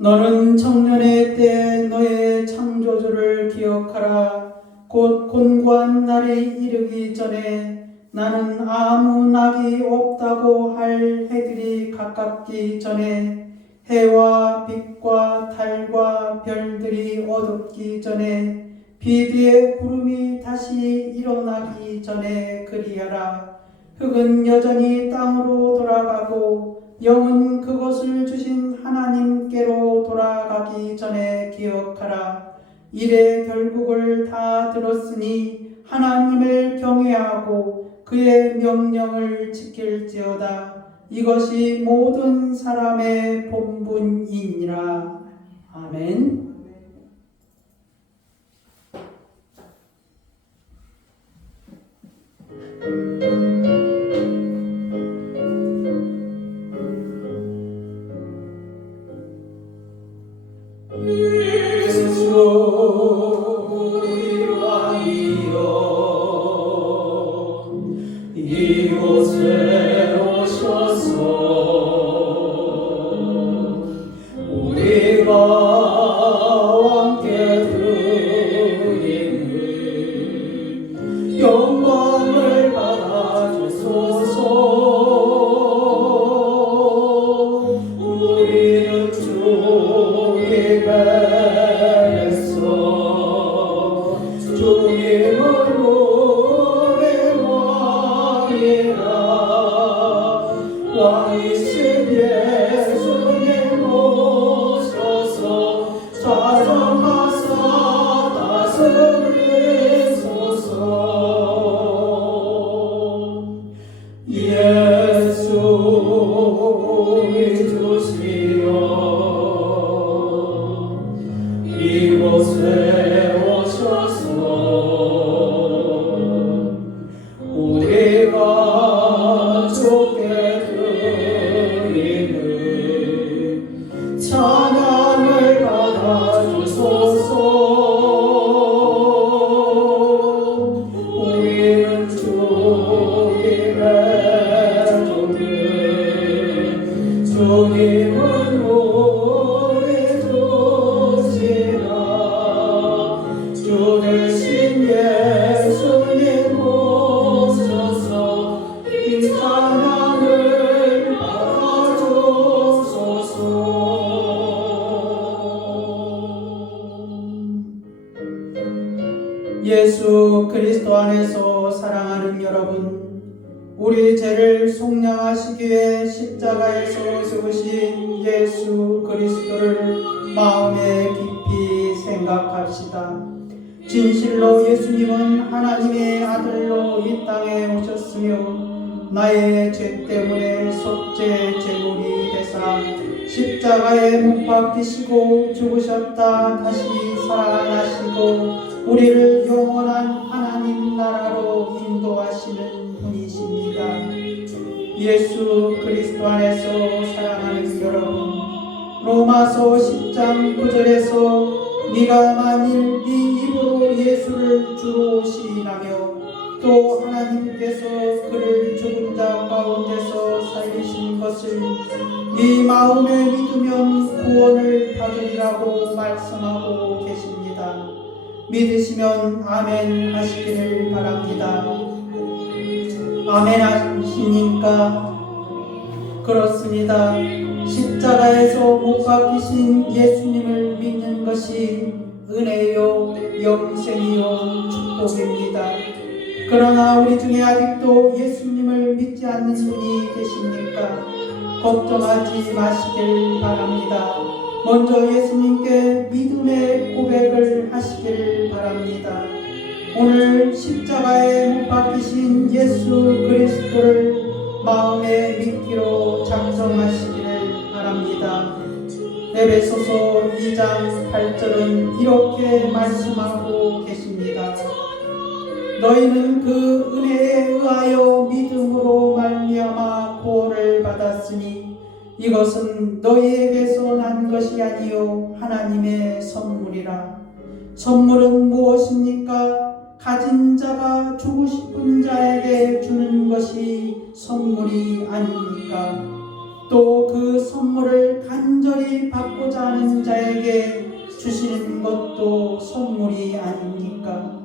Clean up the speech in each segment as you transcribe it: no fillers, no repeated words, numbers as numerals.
너는 청년의 때에 너의 창조주를 기억하라. 곧 곤고한 날이 이르기 전에 나는 아무 낙이 없다고 할 해들이 가깝기 전에 해와 빛과 달과 별들이 어둡기 전에 비 뒤에 구름이 다시 일어나기 전에 그리하라. 흙은 여전히 땅으로 돌아가고 영은 그것을 주신 하나님께로 돌아가기 전에 기억하라. 일의 결국을 다 들었으니 하나님을 경외하고 그의 명령을 지킬지어다. 이것이 모든 사람의 본분이니라. 아멘. 우리 왕이여 이곳에 오셔서 우리가 함께 드리는 영광을 받아주소서. 우리는 주님의 주님은 우리 왕이라. 왕이신 예수님 오셔서 좌정하사 다스리소서. 예수 주시여 이곳에 오셔서 우리가 주께 드리는 찬양을 받아주소서. 우리는 주님의 주님은 우리 주시라. 주 대신 예수님 오셔서 이 찬양을 받아주소서. 예수 그리스도 안에서 사랑하는 여러분, 우리 죄를 속량하시기 위해 십자가에서 죽으신 예수 그리스도를 마음에 깊이 생각합시다. 진실로 예수님은 하나님의 아들로 이 땅에 오셨으며 나의 죄 때문에 속죄 제물이 되사 십자가에 못 박히시고 죽으셨다 다시 살아나시고 우리를 영원한 하나님 나라로 인도하시는 분이십니다. 예수 그리스도 안에서 사랑하는 여러분, 로마서 10장 9절에서 네가 만일 네 입으로 예수를 주로 시인하며 또 하나님께서 그를 죽은 자 가운데서 살리신 것을 네 마음에 믿으면 구원을 받으리라고 말씀하고 계십니다. 믿으시면 아멘 하시기를 바랍니다. 아멘 하시니까 그렇습니다. 십자가에서 못 박히신 예수님을 믿는 것이 은혜요 영생이요 축복입니다. 그러나 우리 중에 아직도 예수님을 믿지 않는 분이 계십니까? 걱정하지 마시길 바랍니다. 먼저 예수님께 믿음의 고백을 하시길 바랍니다. 오늘 십자가에 못 박히신 예수 그리스도를 마음에 믿기로 작정하시기를 바랍니다. 에베소서 2장 8절은 이렇게 말씀하고 계십니다. 너희는 그 은혜에 의하여 믿음으로 말미암아 구원을 받았으니 이것은 너희에게서 난 것이 아니요 하나님의 선물이라. 선물은 무엇입니까? 가진 자가 주고 싶은 자에게 주는 것이 선물이 아닙니까? 또 그 선물을 간절히 받고자 하는 자에게 주시는 것도 선물이 아닙니까?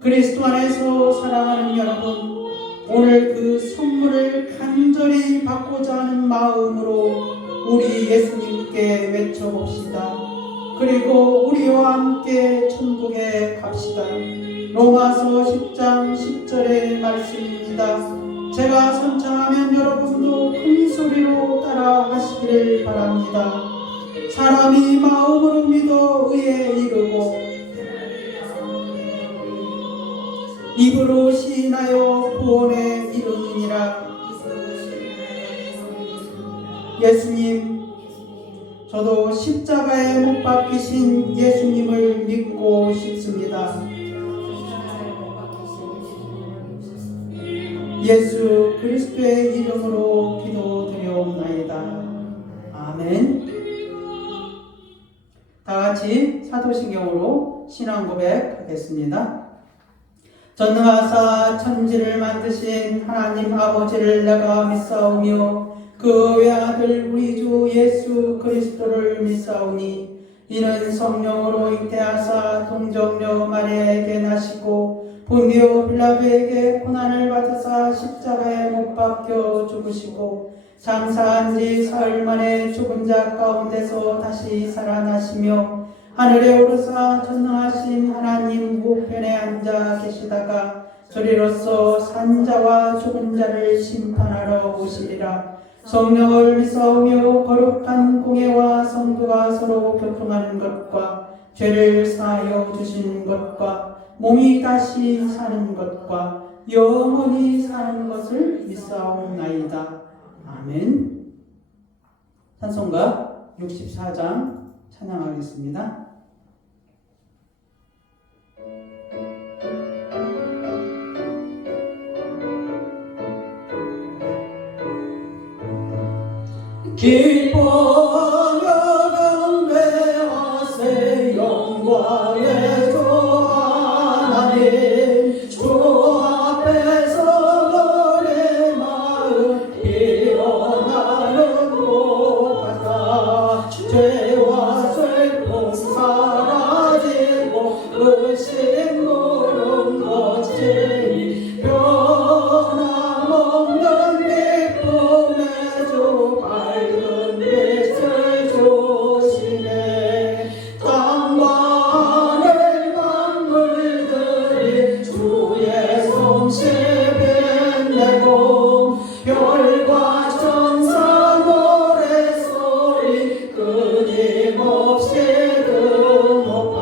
그리스도 안에서 사랑하는 여러분, 오늘 그 선물을 간절히 받고자 하는 마음으로 우리 예수님께 외쳐봅시다. 그리고 우리와 함께 천국에 갑시다. 로마서 10장 10절의 말씀입니다. 제가 선창하면 여러분도 큰 소리로 따라 하시기를 바랍니다. 사람이 마음으로 믿어 의에 이르고 입으로 시인하여 구원에 이르느니라. 예수님, 저도 십자가에 못 박히신 예수님을 믿고 싶습니다. 예수 그리스도의 이름으로 기도드려옵나이다. 아멘. 다같이 사도신경으로 신앙 고백하겠습니다. 전능하사 천지를 만드신 하나님 아버지를 내가 믿사오며 그 외아들 우리 주 예수 그리스도를 믿사오니 이는 성령으로 잉태하사 동정녀 마리아에게 나시고 본디오 빌라도에게 고난을 받으사 십자가에 못 박혀 죽으시고 장사한 지 사흘 만에 죽은 자 가운데서 다시 살아나시며 하늘에 오르사 전능하신 하나님 우편에 앉아 계시다가 저리로서 산 자와 죽은 자를 심판하러 오시리라. 성령을 믿사오며 거룩한 공예와 성도가 서로 교통하는 것과 죄를 사하여 주시는 것과 몸이 다시 사는 것과 영원히 사는 것을 믿사옵나이다. 아멘. 찬송가 64장 찬양하겠습니다. 기뻐하며 경배하세 영광의 주 하나님 주 앞에서 너의 마음 일어나는 것 같아 죄와 슬픔 사라지고 의심 구름 거치니 변함없는 기쁨의 주 밝은 빛을 주시네. 땅과 하늘 만물들이 주의 솜씨 빛내고 별과 천사 노래소리 끊임없이 등높아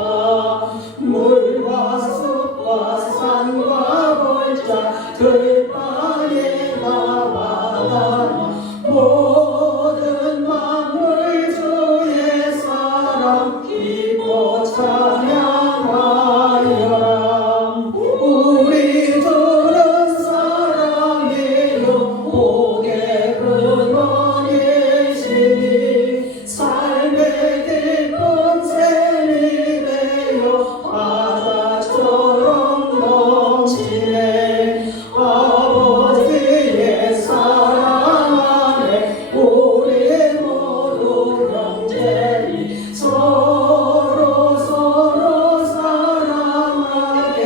물과 숲과 산과 골짜 들판이나 바다나 모든 만물 주의 사랑 기뻐 찬양하여라. 우리 주는 사랑이요 복의 근원이시니 삶의 깊은 샘이 되어 바다처럼 넘치네. 아버지의 사랑 안에 우리 모두 형제니 서로 사랑하게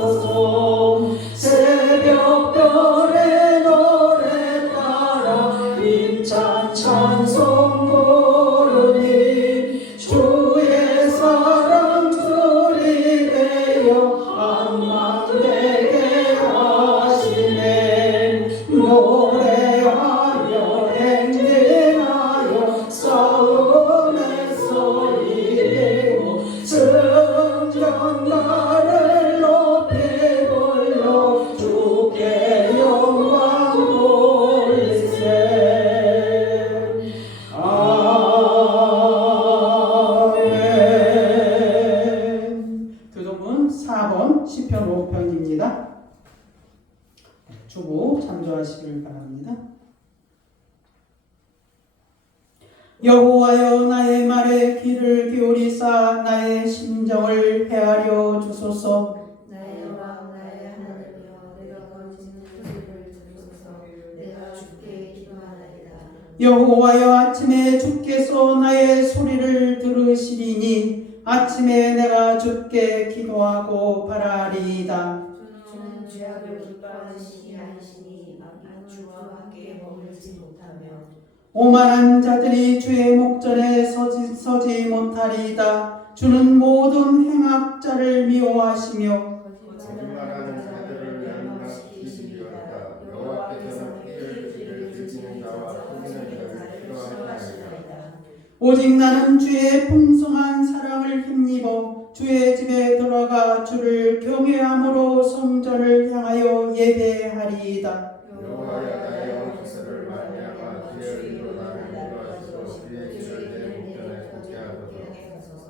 도와주시옵소서. 새벽별의 노래 따라 힘찬 찬송 부르니 주의 사랑 줄이 되어 한망되게 하시네. 노래하며 행진하여 싸움에서 이기고 승전가를 높이 불러 주께 영광 돌리세. 아멘. 교독은 4번 시편 5편입니다. 주보 참조하시길 바랍니다. 여호와여 나의 말에 귀를 기울이사 나의 심정을 헤아려 주소서. 나의 왕 나의 하나님이여 내가 거짓는 소리를 들으소서. 여호와여 아침에 주께서 나의 소리를 들으시리니 아침에 내가 주께 기도하고 바라리이다. 주는 죄악을 기뻐하시니 아니시니 주와 함께 머물지 못하며 오만한 자들이 주의 목전에 서지 못하리이다. 주는 모든 행악자를 미워하시며 거짓말하는 자들을 멸망시키시리로다. 여호와께서는 피를 즐기는 자와 속이는 자를 싫어하시나이다. 오직 나는 주의 풍성한 사랑을 힘입어 주의 집에 들어가 주를 경외함으로 성전을 향하여 예배하리이다. 여호와여 나의 영혼을 말미암아 주의 이름으로 나를 인도하시고 주의 길을 내 목전에 걷게 하소서.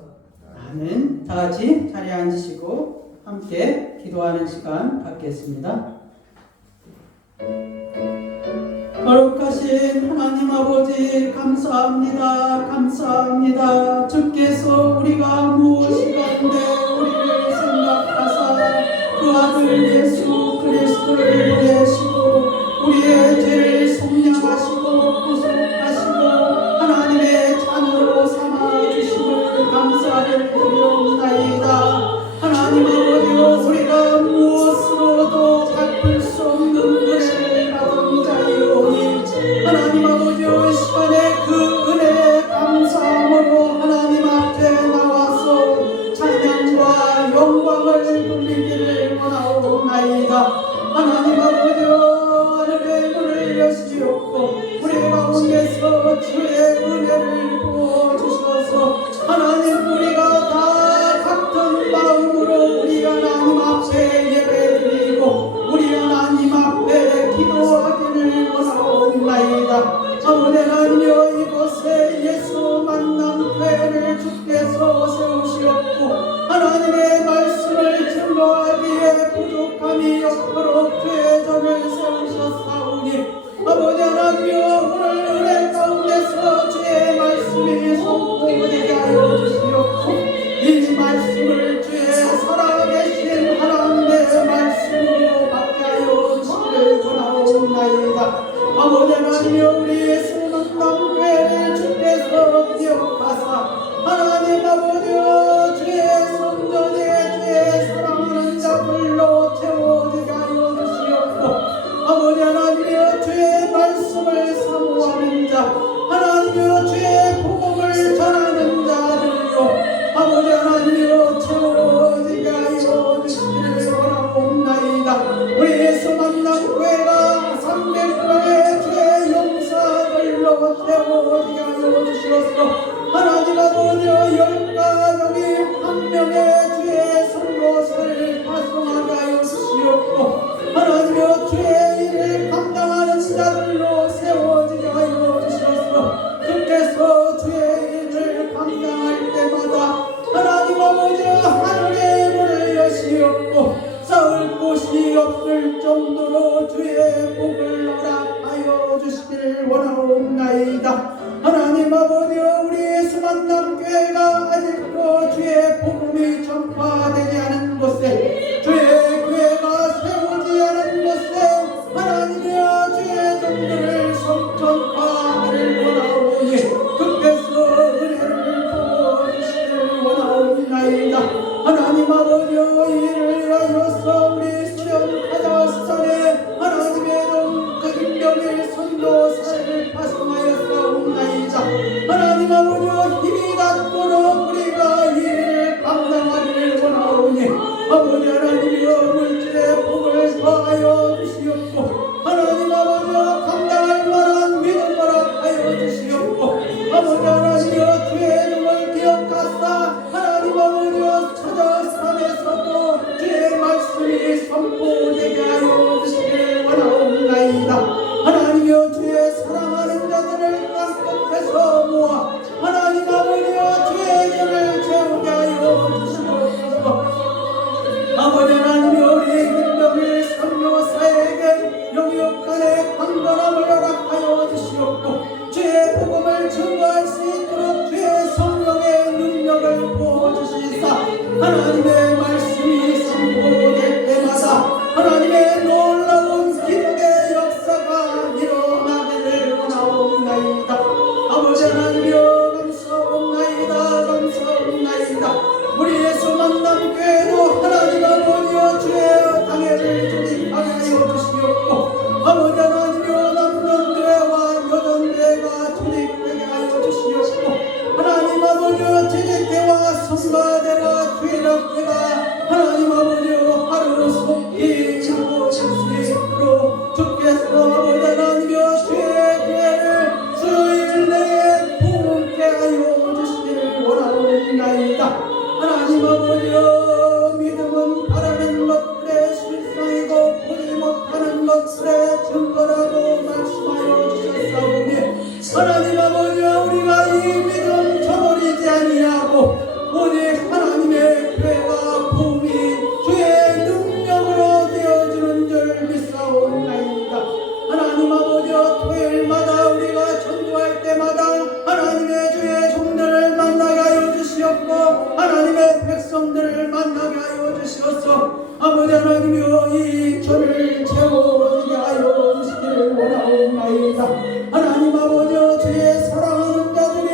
아멘. 다 같이 자리에 앉으시고 함께 기도하는 시간 갖겠습니다. 거룩하신 하나님 아버지 감사합니다. 감사합니다. 주께서 우리가 무엇이 가운데 우리를 생각하사 그 아들 예수 그리스도를 보내시고 우리의 죄를 속량하시고 구속하시고 하나님의 자녀로 삼아주심을 감사를 드리옵나이다. 하나님 아버지여 우리가 무엇으로도 갚을 수 없는 은혜를 받은 자이오니 하나님 아버지여 시간에 그 은혜에 감사함으로 하나님 앞에 나와서 찬양과 영광을 돌리기를 원하옵나이다. 하나님 아버지여 하늘의 문을 여시옵고 우리 가운데서 주의 은혜를 부어주셔서 하나님 우리가 다 같은 마음으로 우리 하나님 앞에 예배드리고 우리 하나님 앞에 기도하기를 원하옵나이다. 아버지 하나님여 이곳에 예수 만남교회를 주께서 세우시었고 하나님의 말씀을 증거하기에 부족함이 없도록 교회전을 세우셨사오니 아버지 하나님여 오늘 은혜 가운데서 주의 말씀이 선포되게 하여 주시옵고 이 말씀을 주의 살아계신 하나님의 말씀으로 받게 하여 주시기를 원하옵나이다. 아버지 하나님여 우리 예수 만남교회를 주께서 기억하사 하나님 아버지여 주의 성전에 주의 사랑하는 자들로 채워지게 하여 주시옵고 아버지 하나님여 주의 말씀을 사모하는 자 하나님여 주의 복음을 전하는 자들로 아버지 하나님여 채워지게 하여 주시기를 원하옵나이다. 우리 예수 만남교회가 300명의 주의 용사들로 채워지게 하여 주시옵소서. 하나님 아버지여 10가정이 한 명의 주의 선교사를 파송하게 하여 주시옵고 하나님여 주의 일을 감당하는 자들로 세워지게 하여 주시옵소서. 주께서 주의 일을 감당할 때마다 하나님 아버지여 하늘의 문을 여시옵고 쌓을 곳이 없을 정도로 주의 복을 허락하여 주시기를 원하옵나이다. 하나님 아버지여 우리 예수 만남교회가 아직도 주의 복음이 전파되지 않은 곳에 주의 교회가 세우지 않은 곳에 하나님이여 주의 종들을 전파하기를 원하오니 주께서 은혜를 부어주시기를 원하옵나이다. 하나님 아버지여 이를 위하여서 우리 수련 카자흐스탄에 하나님의 동백인병의 선교사를 파송하였사옵나이다. 하나님 아버지여 힘이 닿도록 우리가 이 일을 감당하기를 원하오니 아버지 하나님이여 물질의 복을 더하여 주시옵고 하나님 아버지여 감당할 만한 믿음 허락하여 주시옵고 아버지 하나님이여 주의 이름을 기억하사 하나님 아버지여 카자흐스탄에서도 주의 말씀이 선포되게 하여 주시기를 원하옵나이다. 하나님이여 주의 사랑하는 자들을 땅끝에서 모아 하나님 아버지여 주의 전을 채우게 하여 주시옵소서. 아버지 하나님이여 우리 김병일 선교사에게 영육간의 강건함을 허락하여 주시옵고 주의 복음을 증거할 수 있도록 주의 성령의 능력을 부어주시사 하나님의 말씀이 선포될 때마다 하나님의 놀라운 기적의 역사가 일어나기를 원하옵나이다. 감사옵나이다. 아버지 하나님이여 감사옵나이다. 감사옵나이다. 우리 예수 만남 교회도 하나님 아버지여 주의 당회를 조직하게 하여 주시옵고 아버지 하나님이여 남전교회와 여전교회가 조직되게 하여 주시옵고 하나님 아버지여 제재교회와 성가대와 주일학교가 하나님 아버지여 하루 속히 잡고 실수로 주께서 아버지 하나님이여 주의 교회를 주일 내에 부흥케 하여 주시기를 원하옵나이다. 하나님 아버지여 믿음은 바라는 것들의 실상이고 보지 못하는 것들의 증거라고 말씀하여 주셨사오니 하나님 아버지여 우리가 이 믿음 저버리지 아니하고 오직 하나님의 교회와 부흥이 주의 능력으로 되어주는 줄 믿사옵나이다. 하나님 아버지여 토요일마다 우리가 전도할 때마다 하나님의 주의 종들을 만나게 하여 주시옵고 하나님의 백성들을 만나게 하여 주시옵소서. 아버지 하나님이여 이 전을 채워지게 하여 주시기를 원하옵나이다. 하나님 아버지여 주의 사랑하는 자들이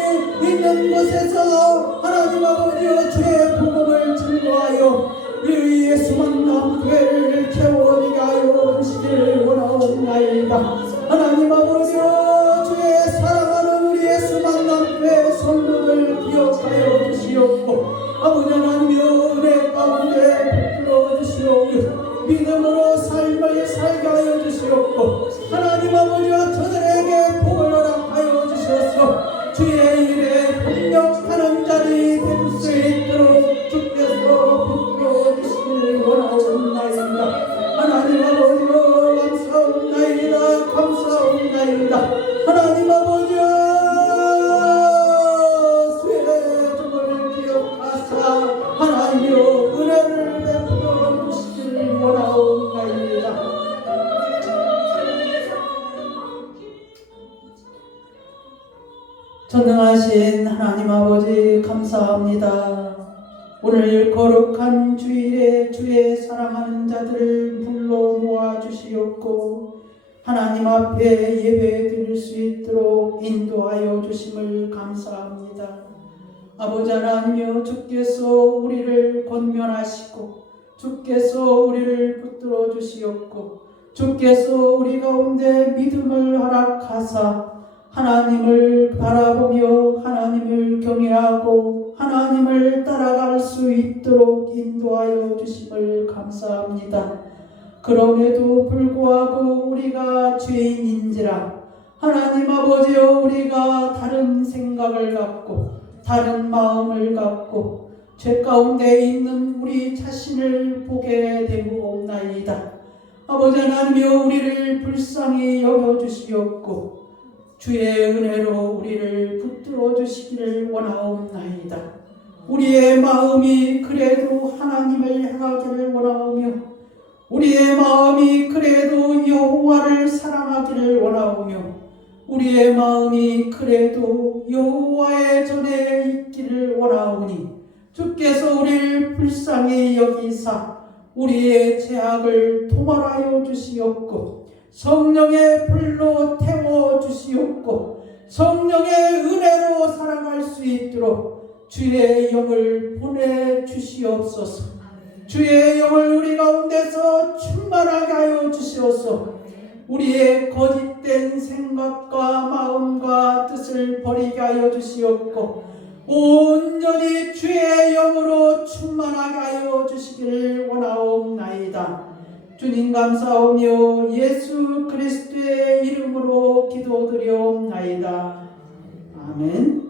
있는 곳에서 하나님 아버지여 주의 복음을 증거하여 이 예수 만남 교회를 채워지게 하여 주시기를 원하옵나이다. 하나님 아버지여 주의 사랑하는 우리 예수 만남 교회 성도들 기억하여 주시옵고 아버지 하나님이여 은혜 가운데 붙들어 주시옵고 믿음으로 삶을 살게 하여 주시옵고 하나님 아버지여 저들에게 복을 허락하여 주셔서 주의 일에 협력하는 자리 될 수 있도록 주께서 붙들어 주시기를 원하옵나이다. 하나님 아버지여 감사옵나이다. 감사옵나이다. 하나님 아버지여 주의 종을 기억하사 하나님이여 은혜를 베풀어 주시기를 원하옵나이다. 전능하신 하나님 아버지 감사합니다. 오늘 거룩한 주일에 주의 사랑하는 자들을 불러 모아 주시옵고 하나님 앞에 예배 드릴 수 있도록 인도하여 주심을 감사합니다. 아버지 하나님이여 주께서 우리를 권면하시고 주께서 우리를 붙들어 주시옵고 주께서 우리 가운데 믿음을 허락하사 하나님을 바라보며 하나님을 경외하고 하나님을 따라갈 수 있도록 인도하여 주심을 감사합니다. 그럼에도 불구하고 우리가 죄인인지라 하나님 아버지여 우리가 다른 생각을 갖고 다른 마음을 갖고 죄 가운데 있는 우리 자신을 보게 되옵나이다. 아버지 하나님이여 우리를 불쌍히 여겨주시옵고 주의 은혜로 우리를 붙들어 주시기를 원하옵나이다. 우리의 마음이 그래도 하나님을 향하기를 원하오며 우리의 마음이 그래도 여호와를 사랑하기를 원하오며 우리의 마음이 그래도 여호와의 전에 있기를 원하오니 주께서 우리를 불쌍히 여기사 우리의 죄악을 도말하여 주시옵고 성령의 불로 태워 주시옵고 성령의 은혜로 살아갈 수 있도록 주의 영을 보내 주시옵소서. 주의 영을 우리 가운데서 충만하게 하여 주시옵소서. 우리의 거짓된 생각과 마음과 뜻을 버리게 하여 주시옵고 온전히 주의 영으로 충만하게 하여 주시기를 원하옵나이다. 주님 감사하며 예수 그리스도의 이름으로 기도드리옵나이다. 아멘.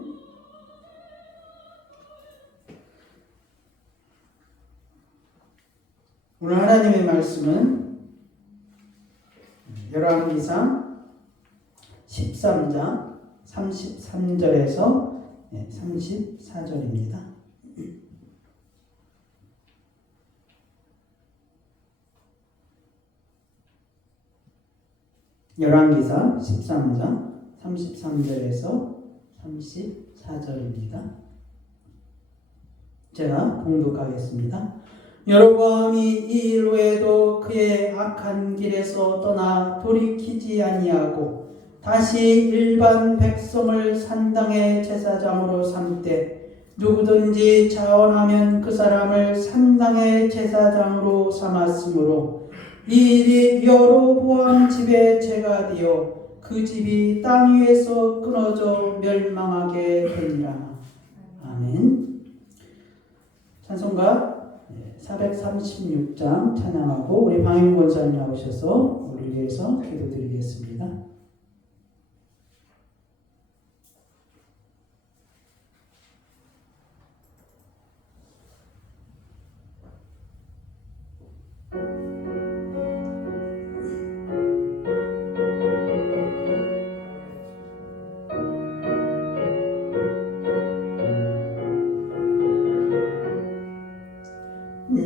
오늘 하나님의 말씀은 열왕기상 13장 33절에서 34절입니다. 열왕기상 13장 33절에서 34절입니다. 제가 봉독하겠습니다. 여로보암이 이 일 외에도 그의 악한 길에서 떠나 돌이키지 아니하고 다시 일반 백성을 산당의 제사장으로 삼되 누구든지 자원하면 그 사람을 산당의 제사장으로 삼았으므로 이 일이 여로보암 집의 죄가 되어 그 집이 땅 위에서 끊어져 멸망하게 되니라. 아멘. 찬송가 436장 찬양하고 우리 방임 권사님 나오셔서 우리를 위해서 기도드리겠습니다.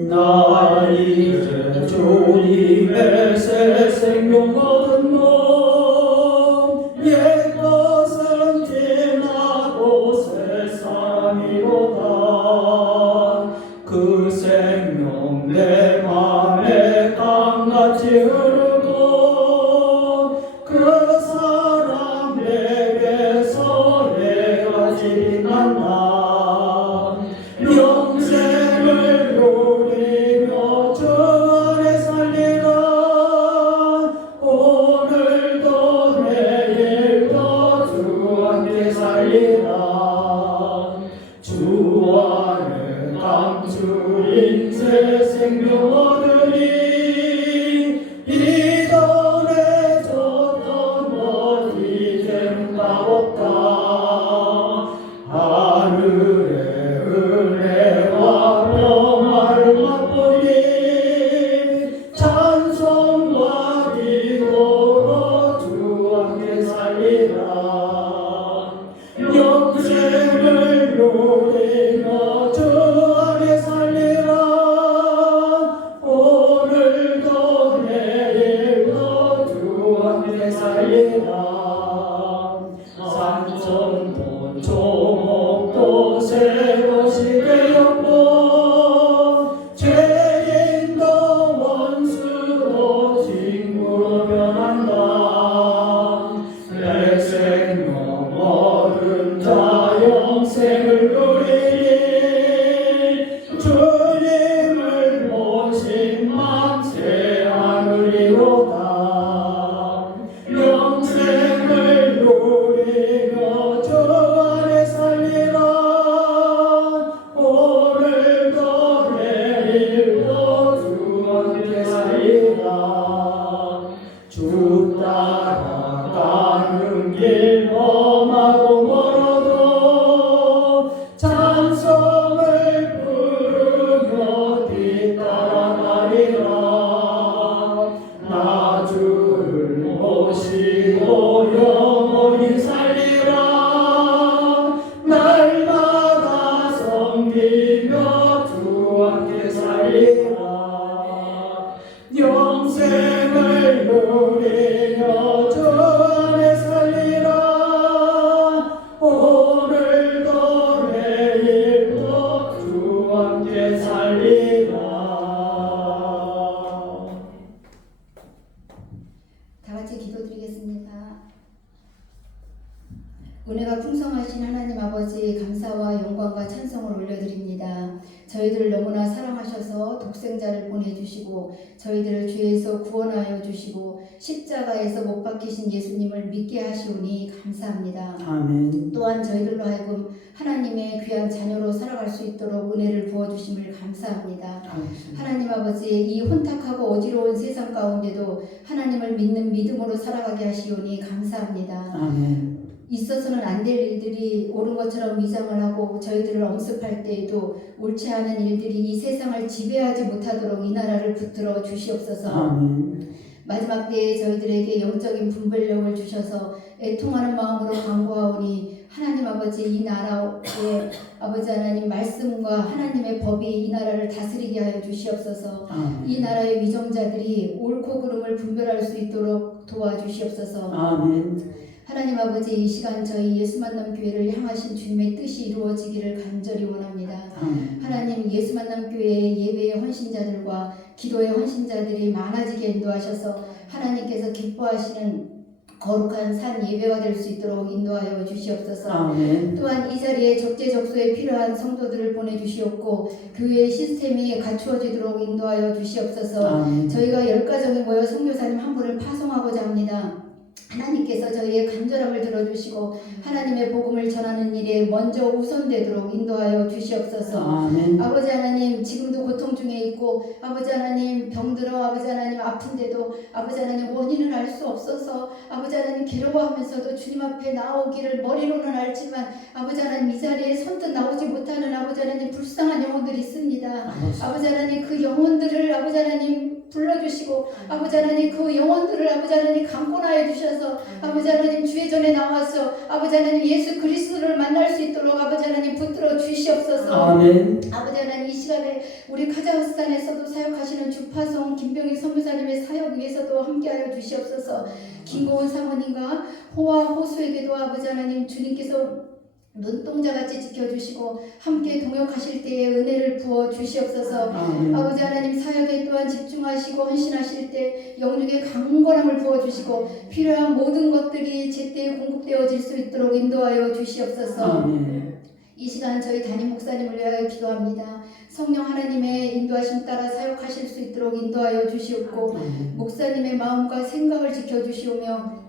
나 이제 주님의 새 생명 얻은 몸 옛것은 지나고 세상이로다 그 생명 내 맘에 강같이 흐르고 그 사랑 내게서 내가 빛난다 영생을 누리며 주 안에 살리라 오늘도 내일도 주 함께 살리라 주 안에 감추인 새 생명 얻으니 이전에 줬던 것 이제는 값없다 하늘에 은혜와 평화를 맛보니 찬송과 기도로 주 함께 살리라 영생을 누리며 주 안에 살리라 오늘도 내일도 주 함께 살리라 산천도 조목도 새것이 되었고 죄인도 원수도 친구로 변한다 내 생명 얻은 자 영생을 누리니 주님을 모신 만세 하늘이로다 영생을 누리며 주 안에 살리라 오늘도 내일도 주 함께 살리라 주 따라가는 길 험하고 멀어도 찬송을 부르며 뒤따라가리라 나 주를 모시고 영원히 살리라 날마다 섬기며 주 함께 살리라 영생을 누리며 주 안에 살리라 오늘도 내일도 주 함께 살리라 다 같이 기도드리겠습니다. 은혜가 풍성하신 하나님 아버지 감사와 영광과 찬송을 올려드립니다. 저희들을 너무나 사랑하셔서 독생자를 보내주시고 저희들을 죄에서 구원하여 주시고 십자가에서 못 박히신 예수님을 믿게 하시오니 감사합니다. 아멘. 또한 저희들로 하여금 하나님의 귀한 자녀로 살아갈 수 있도록 은혜를 부어주심을 감사합니다. 하나님 아버지 이 혼탁하고 어지러운 세상 가운데도 하나님을 믿는 믿음으로 살아가게 하시오니 감사합니다. 아멘. 있어서는 안 될 일들이 옳은 것처럼 위장을 하고 저희들을 엄습할 때에도 옳지 않은 일들이 이 세상을 지배하지 못하도록 이 나라를 붙들어 주시옵소서. 아멘. 마지막 때에 저희들에게 영적인 분별력을 주셔서 애통하는 마음으로 간구하오니 하나님 아버지 이 나라에 아버지 하나님 말씀과 하나님의 법이 이 나라를 다스리게 하여 주시옵소서. 아멘. 이 나라의 위정자들이 옳고 그름을 분별할 수 있도록 도와주시옵소서. 아멘. 하나님 아버지 이 시간 저희 예수 만남 교회를 향하신 주님의 뜻이 이루어지기를 간절히 원합니다. 하나님 예수 만남 교회의 예배의 헌신자들과 기도의 헌신자들이 많아지게 인도하셔서 하나님께서 기뻐하시는 거룩한 산 예배가 될 수 있도록 인도하여 주시옵소서. 아멘. 또한 이 자리에 적재적소에 필요한 성도들을 보내주시옵고 교회의 시스템이 갖추어지도록 인도하여 주시옵소서. 아멘. 저희가 10가정이 모여 선교사님 한 분을 파송하고자 합니다. 하나님께서 저희의 간절함을 들어주시고 하나님의 복음을 전하는 일에 먼저 우선되도록 인도하여 주시옵소서. 아멘. 아버지 하나님, 지금도 고통 중에 있고 아버지 하나님 병들어 아버지 하나님 아픈데도 아버지 하나님 원인을 알 수 없어서 아버지 하나님 괴로워하면서도 주님 앞에 나오기를 머리로는 알지만 아버지 하나님 이 자리에 선뜻 나오지 못하는 아버지 하나님 불쌍한 영혼들이 있습니다. 아버지 하나님 그 영혼들을 아버지 하나님 불러주시고 아버지 하나님 그 영혼들을 아버지 하나님 강권하여 주셔서 아버지 하나님 주의 전에 나와서 아버지 하나님 예수 그리스도를 만날 수 있도록 아버지 하나님 붙들어 주시옵소서. 아멘. 아버지 하나님 이 시간에 우리 카자흐스탄에서도 사역하시는 주파송 김병희 선교사님의 사역 위에서도 함께하여 주시옵소서. 김고은 사모님과 호와 호수에게도 아버지 하나님 주님께서 눈동자같이 지켜주시고 함께 동역하실 때에 은혜를 부어 주시옵소서. 아멘. 아버지 하나님 사역에 또한 집중하시고 헌신하실 때 영육의 강건함을 부어주시고 필요한 모든 것들이 제때에 공급되어질 수 있도록 인도하여 주시옵소서. 아멘. 이 시간 저희 담임 목사님을 위하여 기도합니다. 성령 하나님의 인도하심 따라 사역하실 수 있도록 인도하여 주시옵고 목사님의 마음과 생각을 지켜주시오며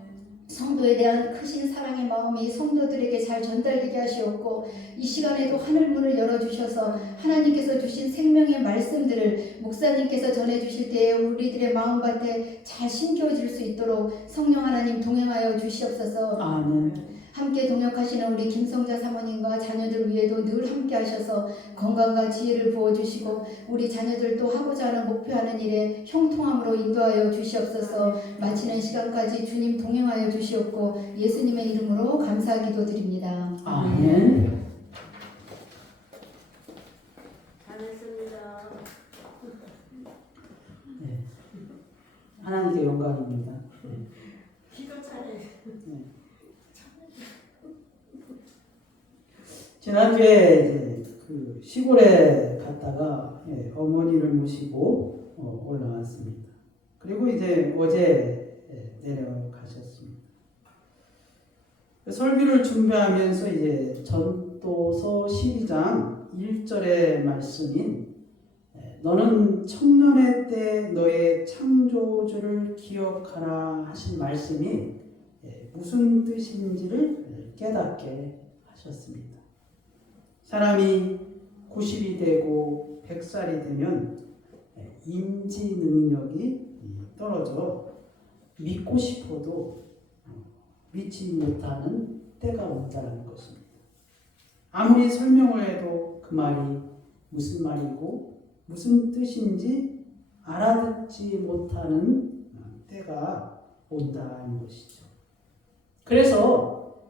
성도에 대한 크신 사랑의 마음이 성도들에게 잘 전달되게 하시옵고 이 시간에도 하늘문을 열어주셔서 하나님께서 주신 생명의 말씀들을 목사님께서 전해주실 때에 우리들의 마음밭에 잘 심겨질 수 있도록 성령 하나님 동행하여 주시옵소서. 아멘. 함께 동역하시는 우리 김성자 사모님과 자녀들 위에도 늘 함께 하셔서 건강과 지혜를 부어주시고 우리 자녀들도 하고자 하는 목표하는 일에 형통함으로 인도하여 주시옵소서. 마치는 시간까지 주님 동행하여 주시옵고 예수님의 이름으로 감사 기도드립니다. 아멘. 잘했습니다. 네. 하나님께 영광입니다. 기도 잘해. 지난주에 이제 그 시골에 갔다가 어머니를 모시고 올라왔습니다. 그리고 이제 어제 내려가셨습니다. 설교를 준비하면서 이제 전도서 12장 1절의 말씀인 너는 청년의 때 너의 창조주를 기억하라 하신 말씀이 무슨 뜻인지를 깨닫게 하셨습니다. 사람이 90이 되고 100살이 되면 인지 능력이 떨어져 믿고 싶어도 믿지 못하는 때가 온다는 것입니다. 아무리 설명을 해도 그 말이 무슨 말이고 무슨 뜻인지 알아듣지 못하는 때가 온다는 것이죠. 그래서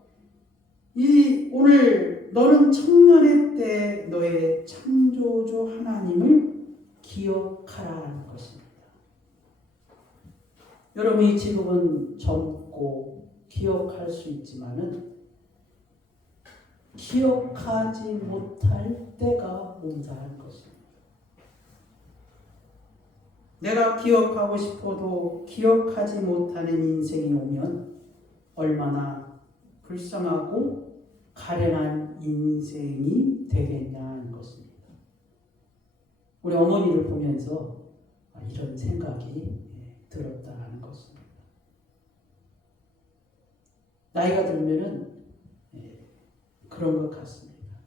오늘 너는 청년의 때 너의 창조주 하나님을 기억하라는 것입니다. 여러분이 지금은 젊고 기억할 수 있지만은 기억하지 못할 때가 온다는 것입니다. 내가 기억하고 싶어도 기억하지 못하는 인생이 오면 얼마나 불쌍하고 가련한 인생이 되겠냐는 것입니다. 우리 어머니를 보면서 이런 생각이 들었다는 것입니다. 나이가 들면은 그런 것 같습니다.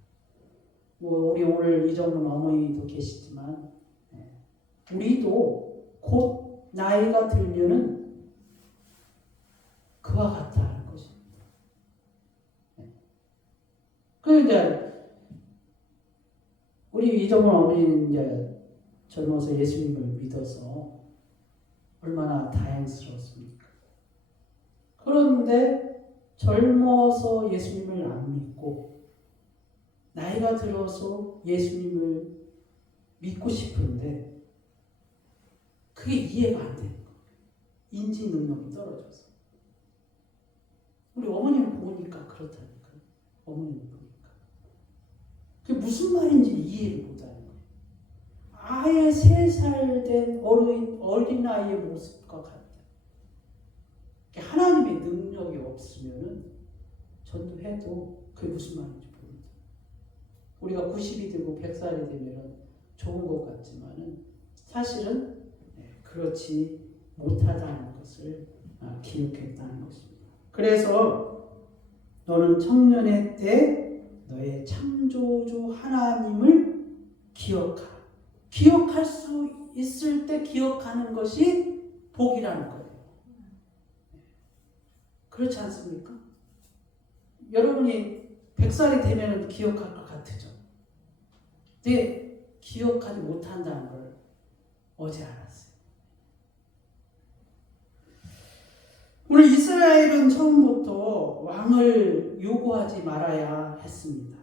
우리 오늘 이정문 어머니도 계시지만 우리도 곧 나이가 들면은 그와 같다는 것입니다. 그 이제 우리 이정문 어머니는 이제 젊어서 예수님을 믿어서 얼마나 다행스러웠습니까? 그런데 젊어서 예수님을 안 믿고 나이가 들어서 예수님을 믿고 싶은데 그게 이해가 안 되는 거예요. 인지 능력이 떨어져서. 우리 어머님을 보니까 그렇다니까요. 어머님을 보니까. 그게 무슨 말인지 이해를 못하는 거예요. 아예 3살 된 어린아이의 모습과 같아요. 하나님의 능력이 없으면은 전도해도 그게 무슨 말인지 모릅니다. 우리가 90이 되고 100살이 되면은 좋은 것 같지만은 사실은 그렇지 못하다는 것을 기억했다는 것입니다. 그래서 너는 청년의 때 너의 창조주 하나님을 기억하라. 기억할 수 있을 때 기억하는 것이 복이라는 거예요. 그렇지 않습니까? 여러분이 100살이 되면 기억할 것 같으죠. 근데 기억하지 못한다는 걸 어제 알았어요. 오늘 이스라엘은 처음부터 왕을 요구하지 말아야 했습니다.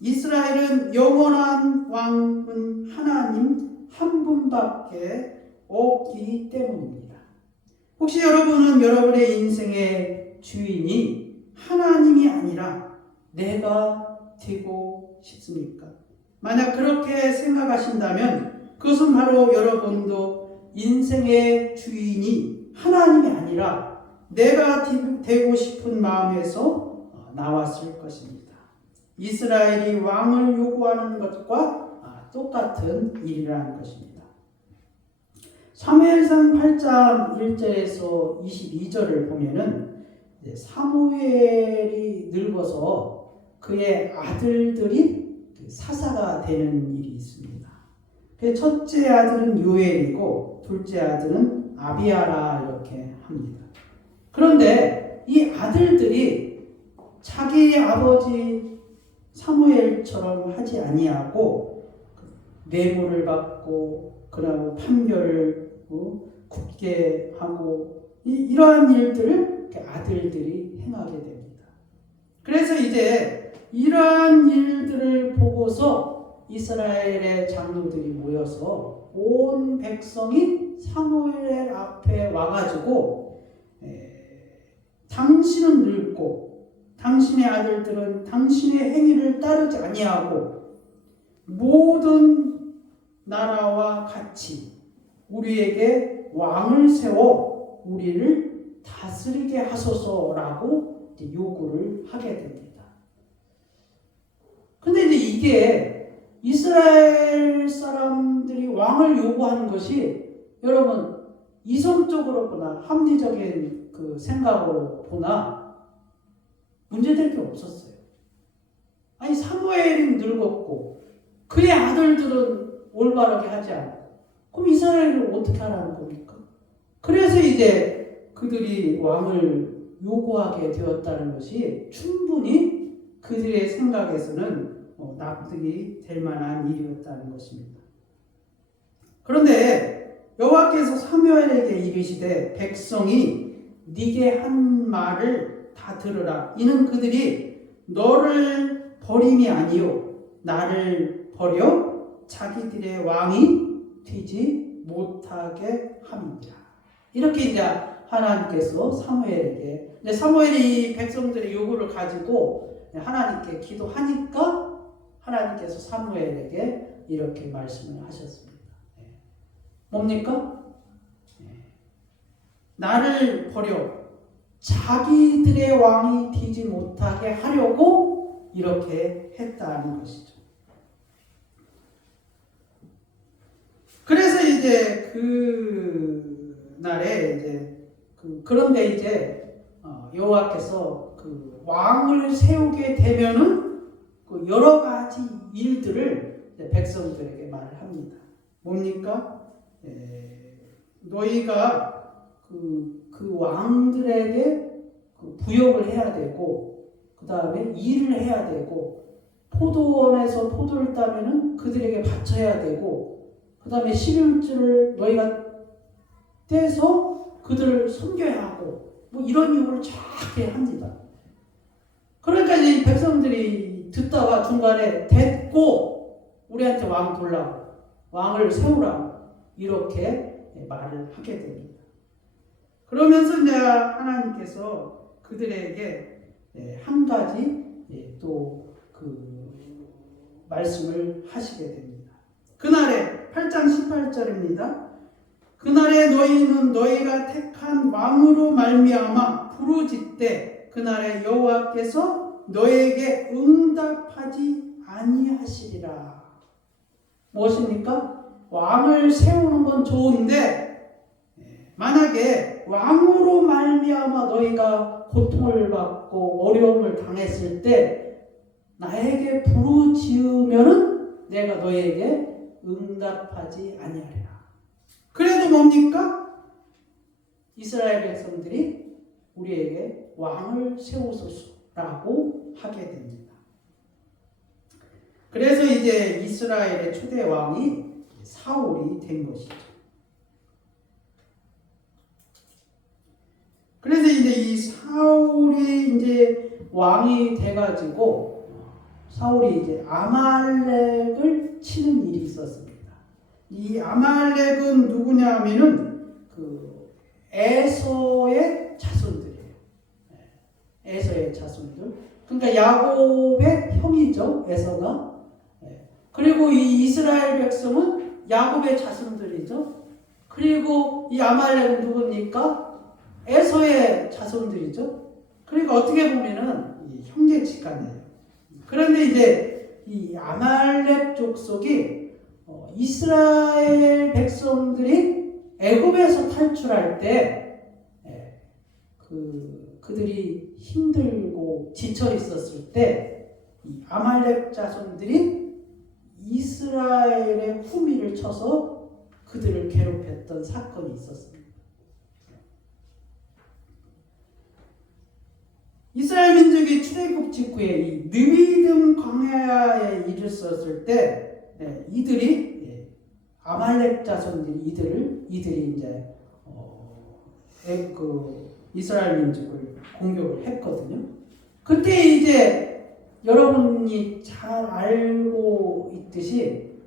이스라엘은 영원한 왕은 하나님 한 분밖에 없기 때문입니다. 혹시 여러분은 여러분의 인생의 주인이 하나님이 아니라 내가 되고 싶습니까? 만약 그렇게 생각하신다면 그것은 바로 여러분도 인생의 주인이 하나님이 아니라 내가 되고 싶은 마음에서 나왔을 것입니다. 이스라엘이 왕을 요구하는 것과 똑같은 일이라는 것입니다. 사무엘상 8장 1절에서 22절을 보면은 사무엘이 늙어서 그의 아들들이 사사가 되는 일이 있습니다. 첫째 아들은 요엘이고 둘째 아들은 아비야라 이렇게 합니다. 그런데 이 아들들이 자기 아버지 사무엘처럼 하지 아니하고 뇌물을 받고 그러고 판결을 굳게 하고 이러한 일들을 아들들이 행하게 됩니다. 그래서 이제 이러한 일들을 보고서 이스라엘의 장로들이 모여서 온 백성이 사무엘 앞에 와가지고 당신은 늙고 당신의 아들들은 당신의 행위를 따르지 아니하고 모든 나라와 같이 우리에게 왕을 세워 우리를 다스리게 하소서라고 요구를 하게 됩니다. 근데 이제 이게 이스라엘 사람들이 왕을 요구하는 것이 여러분 이성적으로 보나 합리적인 그 생각으로 보나 문제될 게 없었어요. 아니 사무엘이 늙었고 그의 아들들은 올바르게 하지 않고 그럼 이스라엘을 어떻게 하라는 겁니까? 그래서 이제 그들이 왕을 요구하게 되었다는 것이 충분히 그들의 생각에서는 납득이 될 만한 일이었다는 것입니다. 그런데 여호와께서 사무엘에게 이르시되 백성이 네게 한 말을 다 들으라. 이는 그들이 너를 버림이 아니요 나를 버려 자기들의 왕이 되지 못하게 함이라. 이렇게 이제 하나님께서 사무엘에게 사무엘이 이 백성들의 요구를 가지고 하나님께 기도하니까 하나님께서 사무엘에게 이렇게 말씀을 하셨습니다. 뭡니까? 나를 버려 자기들의 왕이 되지 못하게 하려고 이렇게 했다는 것이죠. 그래서 이제 그 날에 이제 그런데 이제 여호와께서 그 왕을 세우게 되면은 그 여러 가지 일들을 백성들에게 말을 합니다. 뭡니까? 너희가 그 왕들에게 그 부역을 해야 되고 그 다음에 일을 해야 되고 포도원에서 포도를 따면은 그들에게 바쳐야 되고 그 다음에 11주를 너희가 떼서 그들을 섬겨야 하고 뭐 이런 요구를 쫙 합니다. 그러니까 이제 백성들이 듣다가 중간에 됐고 우리한테 왕 돌라고 왕을 세우라고 이렇게 말을 하게 됩니다. 그러면서 이제 하나님께서 그들에게 한 가지 또 그 말씀을 하시게 됩니다. 그날에 8장 18절입니다. 그날에 너희는 너희가 택한 왕으로 말미암아 부르짖되 그날에 여호와께서 너에게 응답하지 아니하시리라. 무엇입니까? 왕을 세우는 건 좋은데 만약에 왕으로 말미암아 너희가 고통을 받고 어려움을 당했을 때 나에게 부르짖으면은 내가 너에게 응답하지 아니하리라. 그래도 뭡니까? 이스라엘 백성들이 우리에게 왕을 세우소서라고 하게 됩니다. 그래서 이제 이스라엘의 초대 왕이 사울이 된 것이죠. 그래서 이제 이 사울이 이제 왕이 돼가지고 사울이 이제 아말렉을 치는 일이 있었습니다. 이 아말렉은 누구냐면은 그 에서의 자손들이에요. 에서의 자손들. 그러니까 야곱의 형이죠. 에서가. 그리고 이 이스라엘 백성은 야곱의 자손들이죠. 그리고 이 아말렉은 누굽니까? 에서의 자손들이죠. 그러니까 어떻게 보면은 이 형제지간이에요. 그런데 이제 이 아말렉 족속이 이스라엘 백성들이 애굽에서 탈출할 때 그들이 힘들고 지쳐 있었을 때 이 아말렉 자손들이 이스라엘의 후미를 쳐서 그들을 괴롭혔던 사건이 있었습니다. 이스라엘 민족이 출애굽 직후에 이 느비dim 광야에 이르렀을 때 이들이 아말렉 자손들이 이들이 이제 그 이스라엘 민족을 공격을 했거든요. 그때 이제 여러분이 잘 알고 있듯이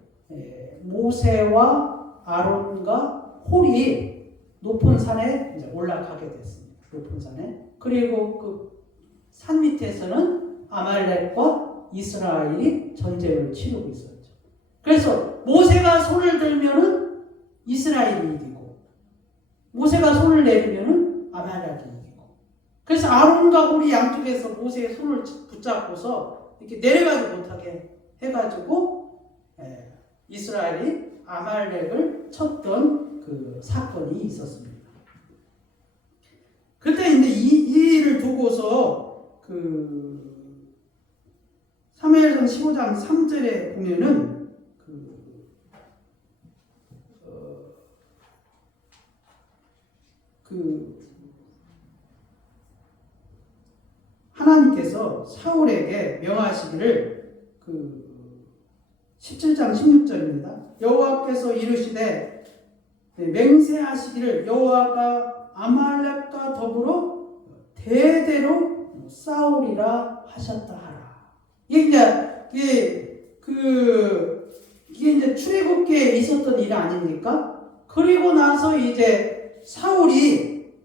모세와 아론과 홀이 높은 산에 이제 올라가게 됐습니다. 높은 산에. 그리고 그 산 밑에서는 아말렉과 이스라엘이 전쟁을 치르고 있었죠. 그래서 모세가 손을 들면은 이스라엘이 이기고 모세가 손을 내리면은 아말렉이 이기고. 그래서 아론과 홀이 양쪽에서 모세의 손을 붙잡고서 이렇게 내려가지 못하게 해가지고 이스라엘이 아말렉을 쳤던 그 사건이 있었습니다. 그때 이제 이 일을 두고서 그 사무엘상 15장 3절에 보면은 하나님께서 사울에게 명하시기를 17장 16절입니다. 여호와께서 이르시되 맹세하시기를 여호와가 아말렉과 더불어 대대로 싸우리라 하셨다 하라. 이게 이제 출애굽기에 있었던 일 아닙니까? 그리고 나서 이제 사울이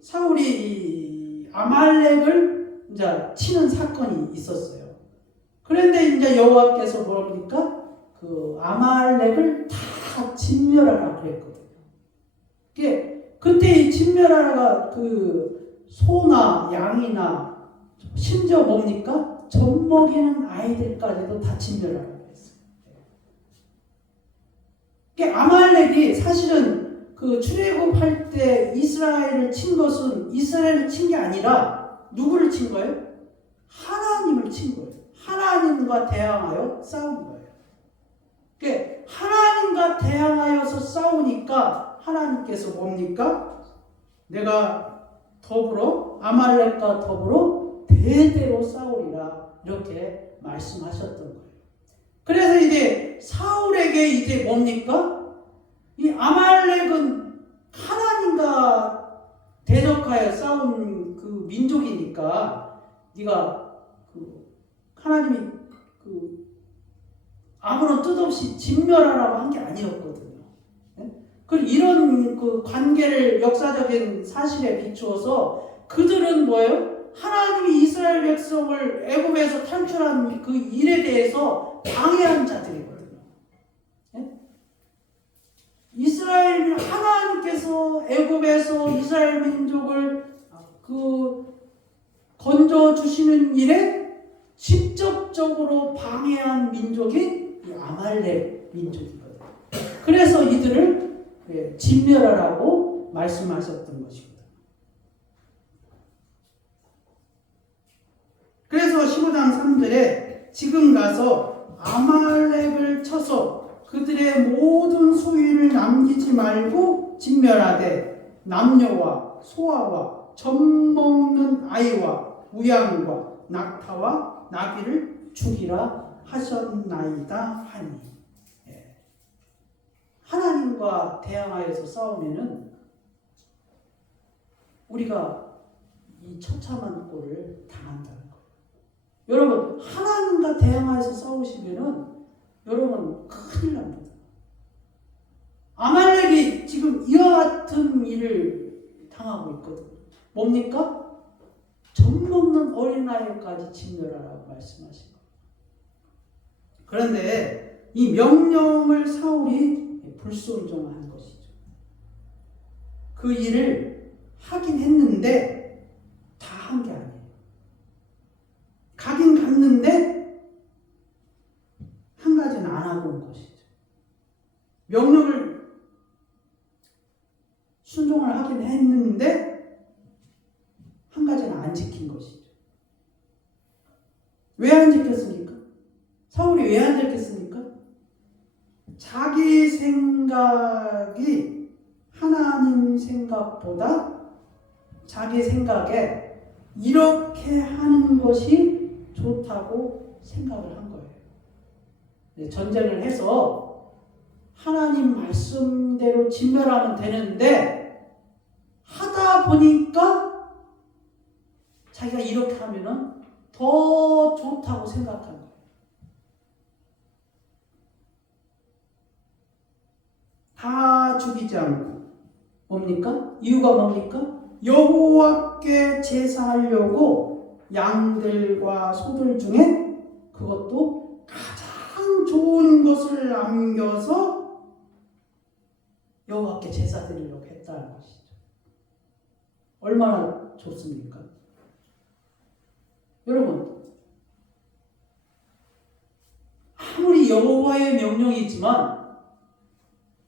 아말렉을 이제 치는 사건이 있었어요. 그런데 이제 여호와께서 뭡니까? 그 아말렉을 다 진멸하라 그랬거든요. 그때 이 진멸하라가 그 소나 양이나 심지어 뭡니까? 젖 먹이는 아이들까지도 다 진멸하라고 했어요. 아말렉이 사실은 그 출애굽할 때 이스라엘을 친 것은 이스라엘을 친 게 아니라 누구를 친 거예요? 하나님을 친 거예요. 하나님과 대항하여 싸운 거예요. 하나님과 대항하여서 싸우니까 하나님께서 뭡니까? 내가 더불어 아말렉과 더불어 대대로 싸우리라 이렇게 말씀하셨던 거예요. 그래서 이제 사울에게 이제 뭡니까? 이 아말렉은 하나님과 대적하여 싸운 그 민족이니까 네가 하나님이 아무런 뜻 없이 진멸하라고 한 게 아니었거든요. 이런 그 관계를 역사적인 사실에 비추어서 그들은 뭐예요? 하나님이 이스라엘 백성을 애굽에서 탈출한 그 일에 대해서 방해한 자들이거든요. 하나님께서 애굽에서 이스라엘 민족을 건져주시는 일에 직접적으로 방해한 민족이 이 아말렉 민족이거든요. 그래서 이들을 진멸하라고 말씀하셨던 것입니다. 그래서 15장 3절에 지금 가서 아말렉을 쳐서 그들의 모든 소유를 남기지 말고 진멸하되 남녀와 소아와 젖먹는 아이와 우양과 낙타와 나귀를 죽이라 하셨나이다 하니. 하나님과 대항하여서 싸우면은 우리가 이 처참한 꼴을 당한다는 거예요. 여러분, 하나님과 대항하여서 싸우시면은 여러분 큰일 납니다. 아말렉이 지금 이와 같은 일을 당하고 있거든요. 뭡니까? 젖먹는 어린아이까지 진멸하라고 말씀하신 거예요. 그런데 이 명령을 사울이 불순종한 것이죠. 그 일을 하긴 했는데 다 한 게 아니에요. 가긴 갔는데 한 가지는 안 하고 온 것이죠. 명령을 순종을 하긴 했는데 한 가지는 안 지킨 것이죠. 왜 안 지켰습니까? 사울이 왜 안 지켰습니까? 자기 생각이 하나님 생각보다 자기 생각에 이렇게 하는 것이 좋다고 생각을 한 거예요. 전쟁을 해서 하나님 말씀대로 진멸하면 되는데 하다 보니까 자기가 이렇게 하면은 더 좋다고 생각한 거예요. 다 죽이지 않고 뭡니까? 이유가 뭡니까? 여호와께 제사하려고 양들과 소들 중에 그것도 가장 좋은 것을 남겨서 여호와께 제사 드리려고 했다는 것이죠. 얼마나 좋습니까? 여러분, 아무리 여호와의 명령이지만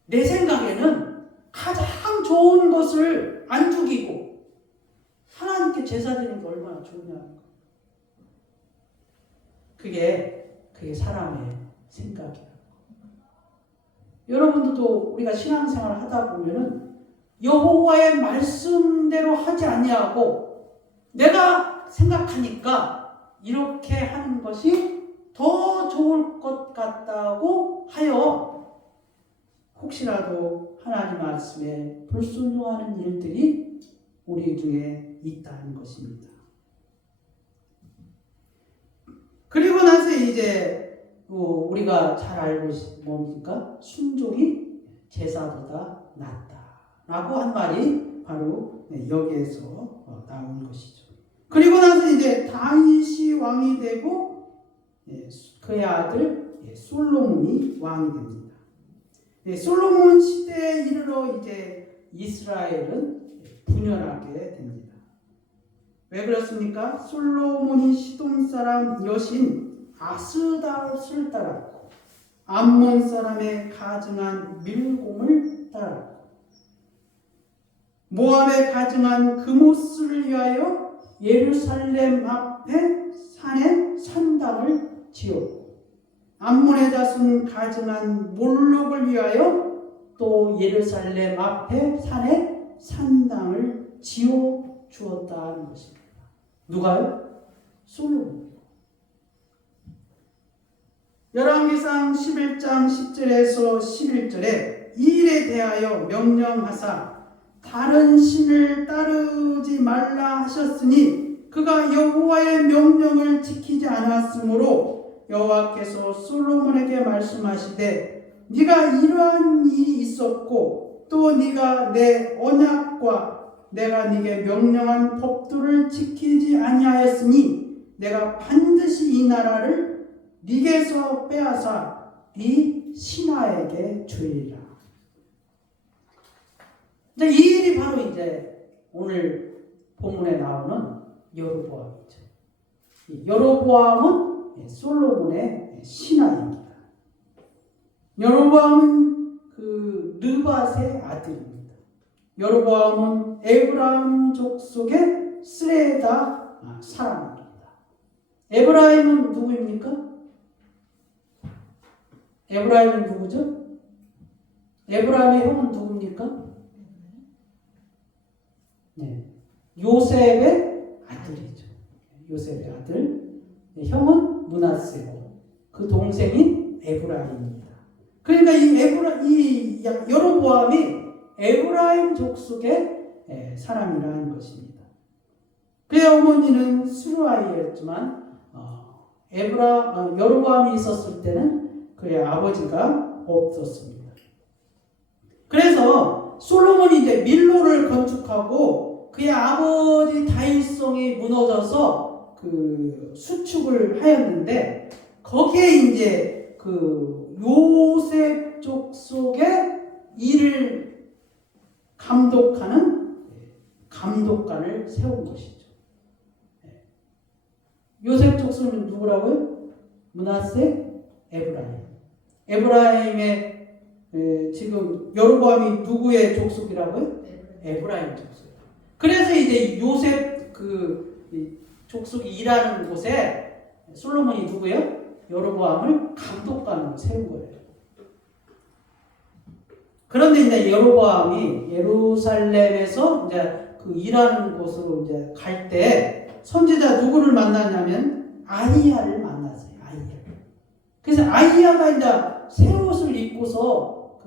내 생각에는 가장 좋은 것을 안 죽이고 하나님께 제사 드리는 게 얼마나 좋냐는 거. 그게 사람의 생각이에요. 여러분들도 우리가 신앙생활을 하다 보면은 여호와의 말씀대로 하지 아니하고 내가 생각하니까 이렇게 하는 것이 더 좋을 것 같다고 하여 혹시라도 하나님 말씀에 불순종하는 일들이 우리 중에 있다는 것입니다. 그리고 나서 이제 우리가 잘 알고 뭡니까? 순종이 제사보다 낫다라고 한 말이 바로 여기에서 나온 것이죠. 그리고 나서 이제 다윗이 왕이 되고 그의 아들 솔로몬이 왕이 됩니다. 솔로몬 시대에 이르러 이제 이스라엘은 분열하게 됩니다. 왜 그렇습니까? 솔로몬이 시돈 사람 여신 아스다롯을 따랐고 암몬 사람의 가증한 밀곰을 따랐고 모압에 가증한 그모스를 위하여 예루살렘 앞에 산에 산당을 지었고 암몬의 자손 가증한 몰록을 위하여 또 예루살렘 앞에 산에 산당을 지어 주었다는 것입니다. 누가요? 솔로몬. 열왕기상 11장 10절에서 11절에 이 일에 대하여 명령하사 다른 신을 따르지 말라 하셨으니 그가 여호와의 명령을 지키지 않았으므로 여호와께서 솔로몬에게 말씀하시되 네가 이러한 일이 있었고 또 네가 내 언약과 내가 네게 명령한 법도를 지키지 아니하였으니 내가 반드시 이 나라를 네게서 빼앗아 네 신하에게 주리라. 이 일이 바로 이제 오늘 본문에 나오는 여로보암이죠. 이 여로보암은 솔로몬의 신하입니다. 여로보암은 그 느밧의 아들입니다. 여로보암은 에브라임 족속의 스레다 사람입니다. 에브라임은 누구입니까? 에브라임은 누구죠? 에브라임의 형은 누굽니까? 네, 요셉의 아들이죠. 요셉의 아들. 형은 므낫세고 그 동생인 에브라임입니다. 그러니까 이 여로보암이 에브라임 족속의 사람이라는 것입니다. 그의 어머니는 수르아이였지만 여로보암이 있었을 때는 그의 아버지가 없었습니다. 그래서 솔로몬이 이제 밀로를 건축하고 그의 아버지 다윗성이 무너져서 그 수축을 하였는데 거기에 이제 그 요셉 족속의 일을 감독하는 감독관을 세운 것이죠. 요셉 족속은 누구라고요? 므낫세, 에브라임. 에브라임의 지금 여로보암이 누구의 족속이라고요? 에브라임 족속. 그래서 이제 요셉 그 족속이 일하는 곳에 솔로몬이 누구예요? 여로보암을 감독관으로 세운 거예요. 그런데 이제 여로보암이 예루살렘에서 이제 그 일하는 곳으로 이제 갈 때 선지자 누구를 만나냐면 아히야를 만났어요. 아히야. 그래서 아히야가 이제 새 옷을 입고서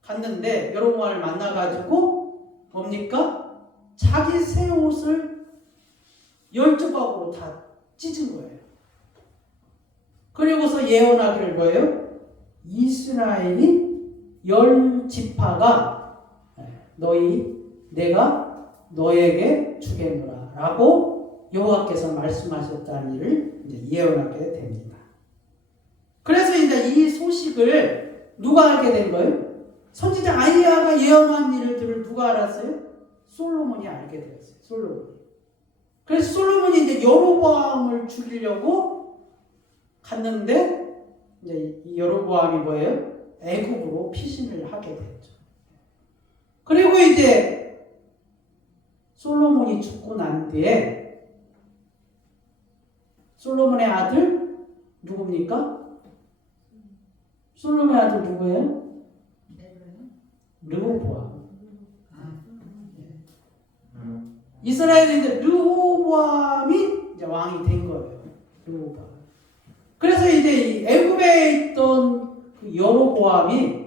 갔는데 여로보암을 만나가지고 뭡니까? 자기 새 옷을 12조각으로 다 찢은 거예요. 그리고서 예언하기를 뭐예요? 이스라엘이 10지파가 내가 너에게 주겠노라 라고 여호와께서 말씀하셨다는 일을 이제 예언하게 됩니다. 그래서 이제 이 소식을 누가 알게 된 거예요? 선지자 아히야가 예언한 일들을 누가 알았어요? 솔로몬이 알게 되었어요. 솔로몬이. 그래서 솔로몬이 이제 여로보암을 죽이려고 갔는데 이제 이 여로보암이 뭐예요? 애국으로 피신을 하게 됐죠. 그리고 이제 솔로몬이 죽고 난 뒤에 솔로몬의 아들 누굽니까? 솔로몬의 아들 누구예요? 르호보암. 이스라엘이 이제 르호보암이 이제 왕이 된 거예요. 르호보암. 그래서 이제 이 애굽에 있던 그 여로보암이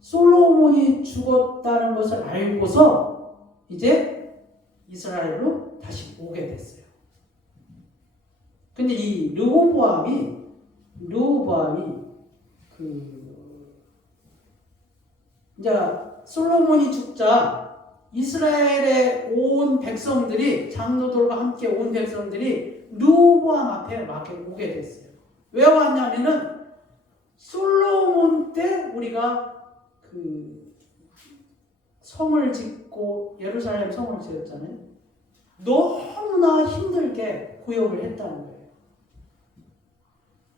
솔로몬이 죽었다는 것을 알고서 이제 이스라엘로 다시 오게 됐어요. 근데 이 르호보암이 이제 솔로몬이 죽자 이스라엘의 온 백성들이 장로들과 함께 온 백성들이 르호보암 앞에 오게 됐어요. 왜 왔냐면은 솔로몬 때 우리가 그 성을 짓고 예루살렘 성을 지었잖아요. 너무나 힘들게 구역을 했다는 거예요.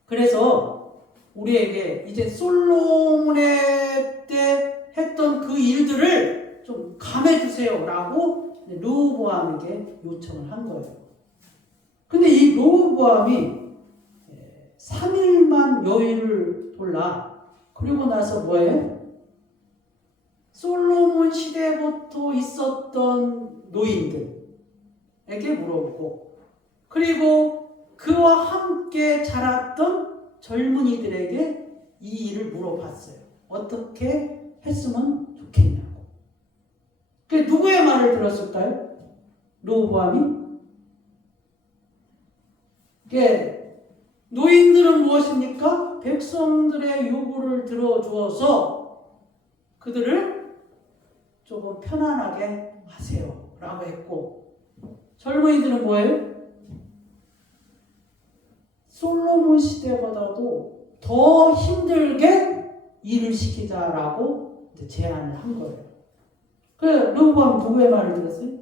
그래서 우리에게 이제 솔로몬의 때 했던 그 일들을 좀 감해주세요 라고 르호보암에게 요청을 한 거예요. 근데 이 르호보암이 3일만 여인을 돌라. 그리고 나서 뭐예요? 솔로몬 시대부터 있었던 노인들에게 물어보고, 그리고 그와 함께 자랐던 젊은이들에게 이 일을 물어봤어요. 어떻게 했으면 좋겠냐고. 그 누구의 말을 들었을까요? 르호보암이? 노인들은 무엇입니까? 백성들의 요구를 들어주어서 그들을 조금 편안하게 하세요 라고 했고, 젊은이들은 뭐예요? 솔로몬 시대보다도 더 힘들게 일을 시키자라고 제안을 한 거예요. 그래서 르호보암 누구의 말을 들었어요?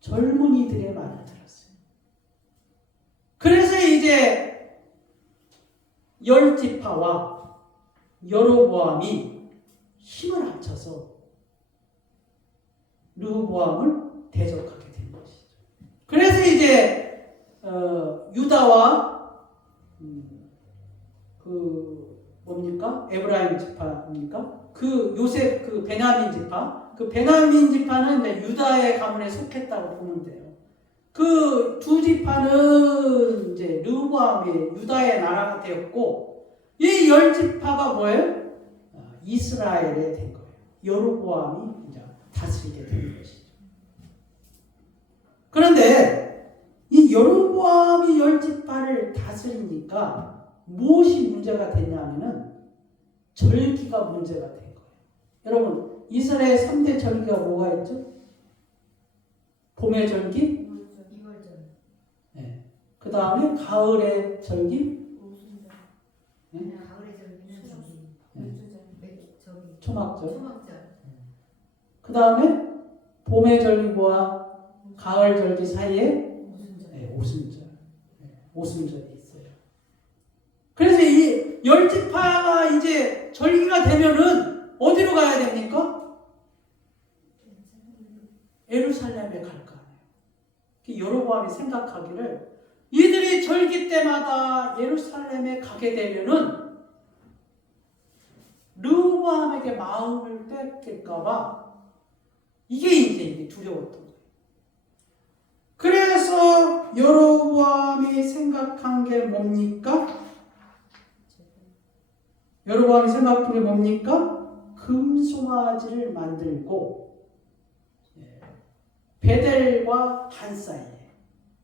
젊은이들의 말을 들었어요. 그래서 이제 10지파와 여로보암이 힘을 합쳐서 르호보암을 대적하게 된 것이죠. 그래서 이제 유다와 뭡니까? 에브라임 지파입니까? 그 요셉 그 베냐민 지파, 그 베냐민 지파는 이제 유다의 가문에 속했다고 보면 돼요. 그 두 지파는 이제 르호보암의 유다의 나라가 되었고, 이 10지파가 뭐예요? 이스라엘에 된 거예요. 여로보암이 이제 다스리게 된 것이죠. 그런데 이 여로보암이 10지파를 다스리니까 무엇이 문제가 됐냐면은 절기가 문제가 된 거예요. 여러분, 이스라엘 3대 절기가 뭐가 있죠? 봄의 절기, 네. 그 다음에 가을의 절기, 네. 초막절, 그 다음에 봄의 절기와 가을 절기 사이에 오순절, 오순절이 있어요. 그래서 이 10지파가 이제 절기가 되면은 어디로 가야 됩니까? 예루살렘에 갈 거 아니에요. 여로보암이 생각하기를 이들이 절기 때마다 예루살렘에 가게 되면은 르호보암에게 마음을 뺏길까봐 이게 두려웠던 거예요. 그래서 여로보암이 생각한 게 뭡니까? 여로보암이 생각한 게 뭡니까? 금송아지를 만들고 베델과 단 사이에,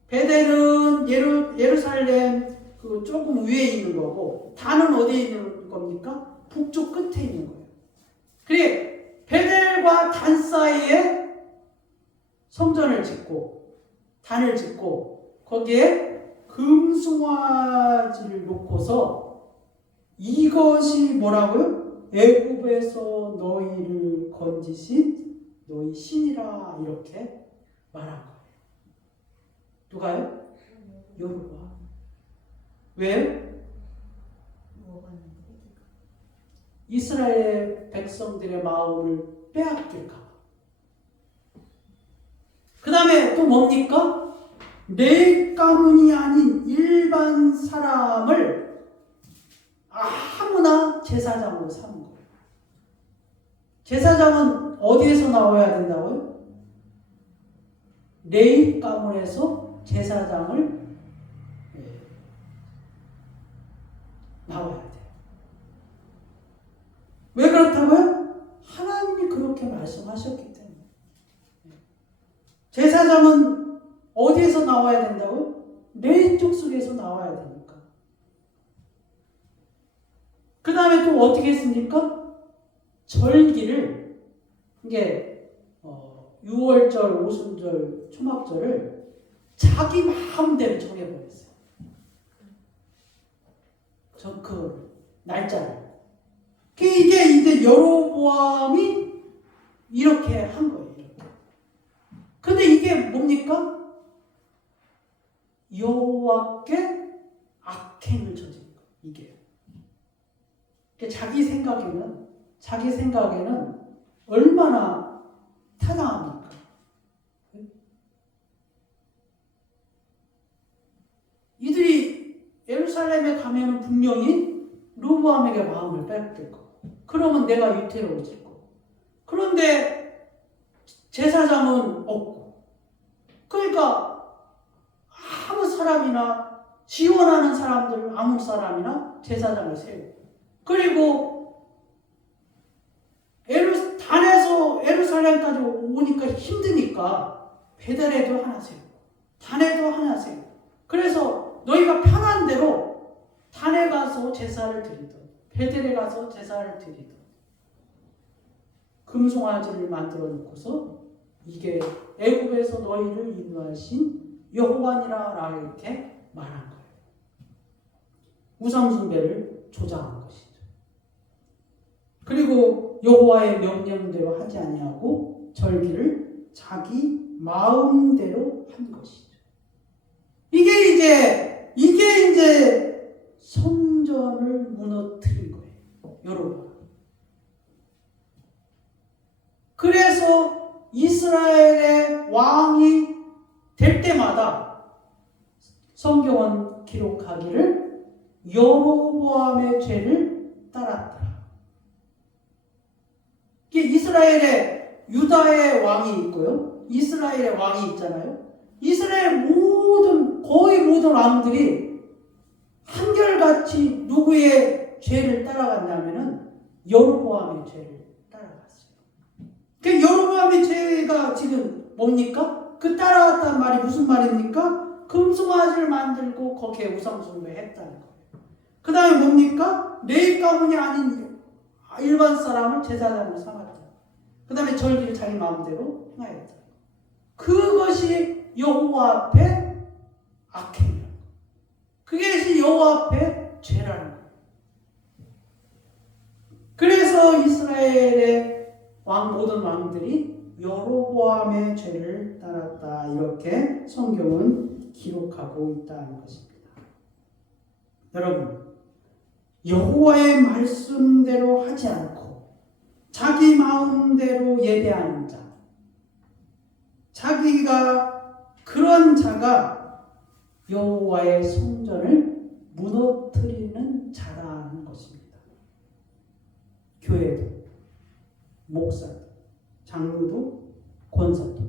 베델은 예루살렘 그 조금 위에 있는 거고, 단은 어디에 있는 겁니까? 북쪽 끝에 있는 거예요. 그래, 베델과 단 사이에 성전을 짓고 단을 짓고 거기에 금송아지를 놓고서 이것이 뭐라고요? 애굽에서 너희를 건지신 너희 신이라 이렇게 말한 거예요. 누가요? 여로보암. 왜요? 이스라엘 백성들의 마음을 빼앗길까 봐. 그 다음에 또 뭡니까? 내 가문이 아닌 일반 사람을 아무나 제사장으로 삼은 거예요. 제사장은 어디에서 나와야 된다고요? 레위 가문에서 제사장을 나와야 돼요. 왜 그렇다고요? 하나님이 그렇게 말씀하셨기 때문에. 제사장은 어디에서 나와야 된다고요? 레위 족속에서 나와야 되니까. 그 다음에 또 어떻게 했습니까? 절기를, 이게 6월절, 오순절, 초막절을 자기 마음대로 정해버렸어요. 그 날짜를. 이게 이제 여로보암이 이렇게 한 거예요. 이렇게. 근데 이게 뭡니까? 여호와께 악행을 저지른 거예요. 이게. 자기 생각에는 얼마나 타당합니까? 이들이 예루살렘에 가면은 분명히 르호보암에게 마음을 뺏길 거고, 그러면 내가 위태로워질 거고. 그런데 제사장은 없고, 그러니까 아무 사람이나 지원하는 사람들, 아무 사람이나 제사장을 세우고, 그리고 단에서 예루살렘까지 오니까 힘드니까 베델에도 하나 세우고 단에도 하나 세우고, 그래서 너희가 편한 대로 단에 가서 제사를 드리든 베델에 가서 제사를 드리든 금송아지를 만들어 놓고서 이게 애굽에서 너희를 인도하신 여호와니라 이렇게 말한 거예요. 우상 숭배를 조장한 것이죠. 그리고 여호와의 명령대로 하지 아니하고 절기를 자기 마음대로 한 것이죠. 이게 이제 성전을 무너뜨린 거예요. 여러분. 그래서 이스라엘의 왕이 될 때마다 성경은 기록하기를 여로보암의 죄를 따랐더라. 이게 이스라엘의 유다의 왕이 있고요. 이스라엘의 왕이 있잖아요. 이스라엘 거의 모든 왕들이 한결같이 누구의 죄를 따라갔냐면은 여로보암의 죄를 따라갔어요. 그 여로보암의 죄가 지금 뭡니까? 그 따라갔다는 말이 무슨 말입니까? 금송아지를 만들고 거기에 우상숭배 했다는 거예요. 그 다음에 뭡니까? 레위 가문이 아닌 일반 사람을 제사장으로 삼았다. 그 다음에 절기를 자기 마음대로 행하였다. 그것이 여호와 앞에 악행이야. 그것이 여호와 앞에 죄라는 거예요. 그래서 이스라엘의 모든 왕들이 여로보암의 죄를 따랐다. 이렇게 성경은 기록하고 있다는 것입니다. 여러분, 여호와의 말씀대로 하지 않고 자기 마음대로 예배하는 자, 그런 자가 여호와의 성전을 무너뜨리는 자라는 것입니다. 교회도, 목사도, 장로도, 권사도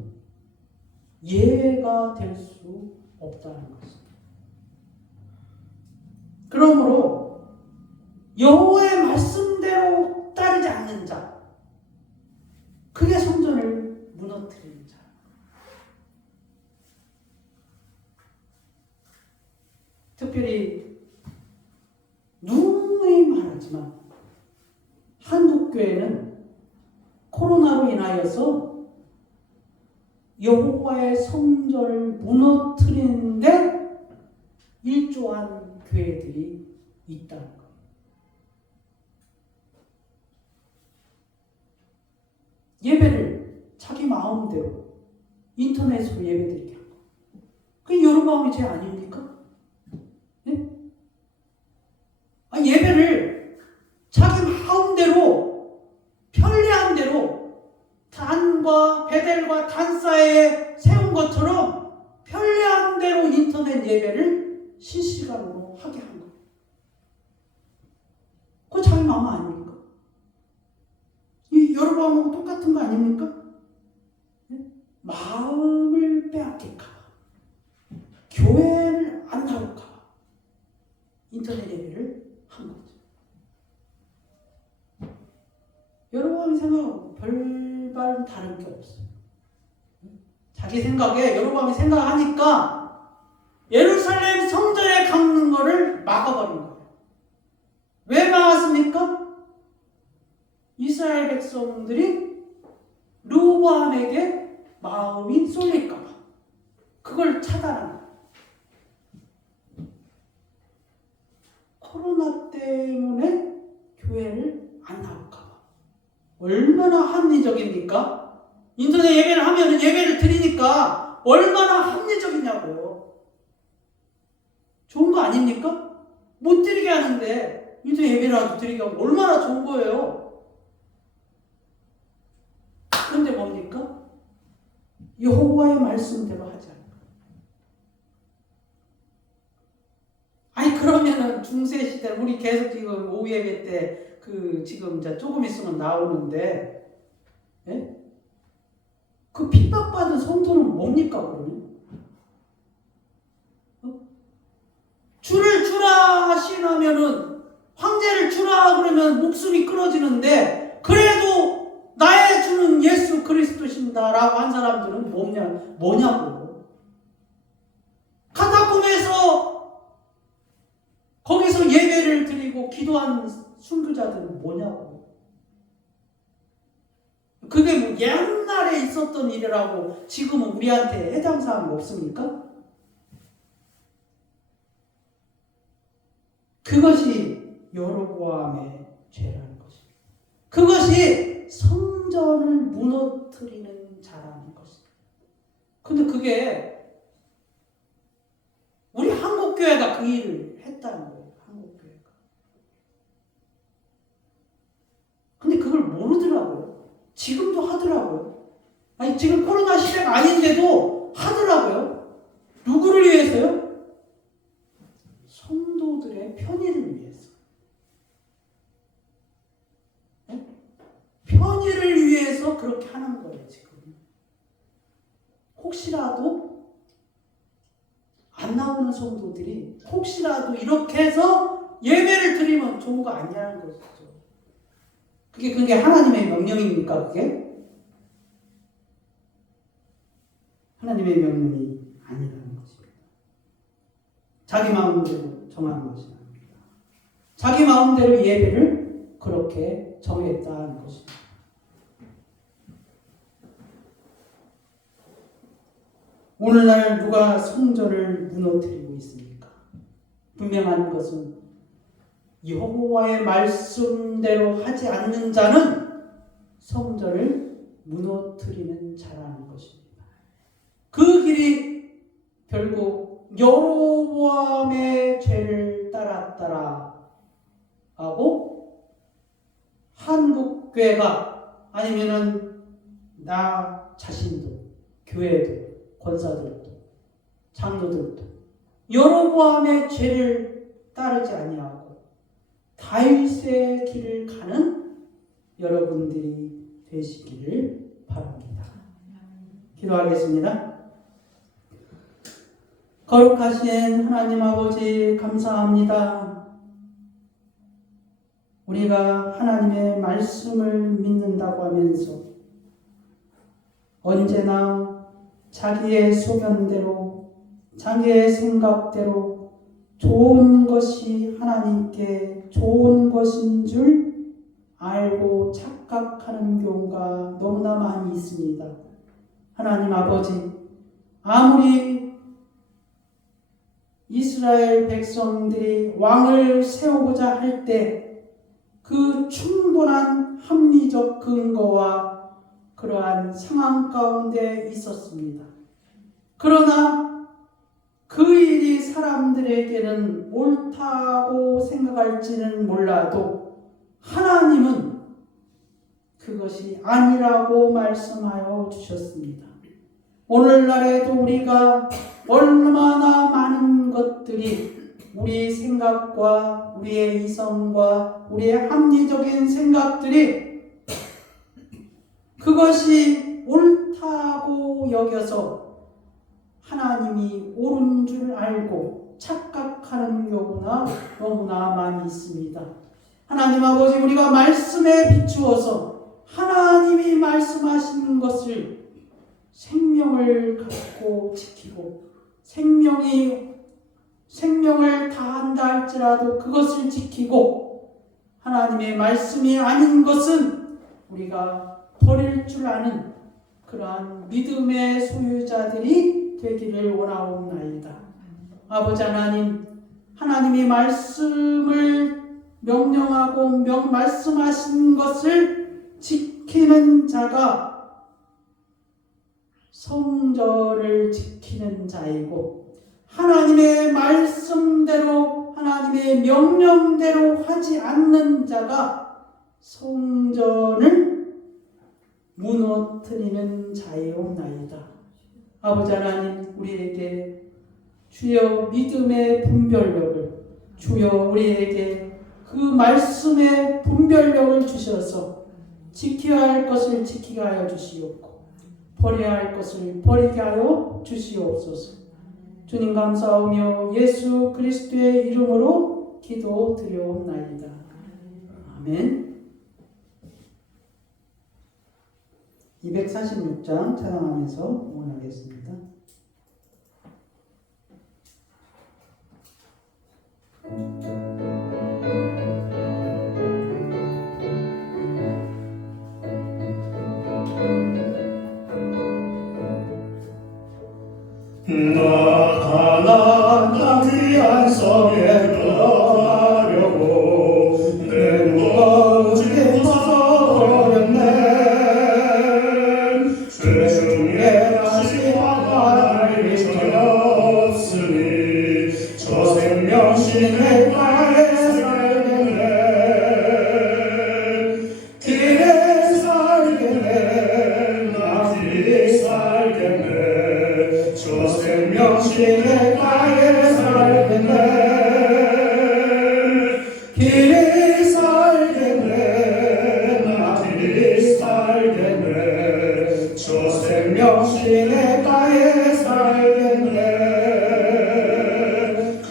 예외가 될 수 없다는 것입니다. 그러므로 여호와의 말씀대로 따르지 않는 자, 그게 성전을 무너뜨리는 자. 특별히 누누이 말하지만 한국교회는 코로나로 인하여서 여호와의 성전을 무너뜨리는데 일조한 교회들이 있다는 거예요. 예배를 자기 마음대로 인터넷으로 예배드리게 하고, 그게 여로보암의 죄 아닙니까? 네? 예배를 자기 마음대로 편리한 대로 단과 베델과 단사에 세운 것처럼 편리한 대로 인터넷 예배를 실시간으로 하게 한 거예요. 그거 자기 마음 아닙니까? 이 여로보암하고 똑같은 거 아닙니까? 네? 마음을 빼앗길까 봐, 교회를 안 나올까 봐 인터넷 예배를 한 거죠. 여로보암이 생각하고 별반 다른 게 없어요. 자기 생각에 여로보암이 생각하니까 예루살렘 성전에 가는 거를 막아버린 거예요. 왜 막았습니까? 이스라엘 백성들이 르호보암에게 마음이 쏠릴까 봐 그걸 차단한 거예요. 코로나 때문에 교회를 안 나올까 봐. 얼마나 합리적입니까? 인터넷 예배를 하면 예배를 드리니까 얼마나 합리적이냐고요. 좋은 거 아닙니까? 못 드리게 하는데 인터넷 예배라도 드리게 하면 얼마나 좋은 거예요. 그런데 뭡니까? 여호와의 말씀대로 하지 않는 거예요. 아니 그러면은 중세 시대 우리 계속 지금 오후 예배 때 지금 이제 조금 있으면 나오는데, 예? 그 핍박받은 성도는 뭡니까 그러면? 주를 주라 하시면은 황제를 주라 그러면 목숨이 끊어지는데 그래도 나의 주는 예수 그리스도신다라고 한 사람들은 뭐냐고요? 카타콤에서 거기서 예배를 드리고 기도한 순교자들은 뭐냐고. 그게 뭐 옛날에 있었던 일이라고 지금은 우리한테 해당 사항이 없습니까? 그것이 여로보암의 죄라는 것입니다. 그것이 성전을 무너뜨리는 자라는 것입니다. 근데 그게 우리 한국교회가 그 일을 했다는 거예요. 한국교회가. 근데 그걸 모르더라고요. 지금도 하더라고요. 아니 지금 코로나 시대가 아닌데도 하더라고요. 누구를 위해서요? 성도들의 편의를 위해서. 네? 편의를 위해서 그렇게 하는 거예요, 지금. 혹시라도 안 나오는 성도들이 혹시라도 이렇게 해서 예배를 드리면 좋은 거 아니라는 것이죠. 그게 하나님의 명령입니까, 그게? 하나님의 명령이 아니라는 것입니다. 자기 마음대로 정하는 것이 아닙니다. 자기 마음대로 예배를 그렇게 정했다는 것입니다. 오늘날 누가 성전을 무너뜨리고 있습니까? 분명한 것은 여호와의 말씀대로 하지 않는 자는 성전을 무너뜨리는 자라는 것입니다. 그 길이 결국 여로보암의 죄를 따랐더라 하고 한국교회가 아니면은 나 자신도 교회도 권사들도 장로들도 여로보암의 죄를 따르지 아니하고 다윗의 길을 가는 여러분들이 되시기를 바랍니다. 기도하겠습니다. 거룩하신 하나님 아버지 감사합니다. 우리가 하나님의 말씀을 믿는다고 하면서 언제나 자기의 소견대로 자기의 생각대로 좋은 것이 하나님께 좋은 것인 줄 알고 착각하는 경우가 너무나 많이 있습니다. 하나님 아버지, 아무리 이스라엘 백성들이 왕을 세우고자 할 때 그 충분한 합리적 근거와 그러한 상황 가운데 있었습니다. 그러나 그 일이 사람들에게는 옳다고 생각할지는 몰라도 하나님은 그것이 아니라고 말씀하여 주셨습니다. 오늘날에도 우리가 얼마나 많은 것들이 우리 생각과 우리의 이성과 우리의 합리적인 생각들이 그것이 옳다고 여겨서 하나님이 옳은 줄 알고 착각하는 경우가 너무나 많이 있습니다. 하나님 아버지, 우리가 말씀에 비추어서 하나님이 말씀하신 것을 생명을 갖고 지키고 생명을 다한다 할지라도 그것을 지키고 하나님의 말씀이 아닌 것은 우리가 버릴 줄 아는 그러한 믿음의 소유자들이 되기를 원하옵나이다. 아버지 하나님, 하나님이 말씀을 명령하고 말씀하신 것을 지키는 자가 성전을 지키는 자이고 하나님의 말씀대로 하나님의 명령대로 하지 않는 자가 성전을 무너뜨리는 자이옵나이다. 아버지 하나님, 우리에게 주여 믿음의 분별력을, 주여 우리에게 그 말씀의 분별력을 주셔서 지켜야 할 것을 지키게 하여 주시옵고 버려야 할 것을 버리게 하여 주시옵소서. 주님 감사하며 예수 그리스도의 이름으로 기도드려옵나이다. 아멘. 246장 찬양하면서 응원하겠습니다. 나타난 귀한 성에 들어가려고 내 무거운 벗어버렸네. 죄 중에 다시 화가 시내가에 살겠네 길에 살겠네 나길이 살겠네 저 생명 시내가에 살겠네 길이 살겠네 나길이 살겠네 저 생명 시내가에 살겠네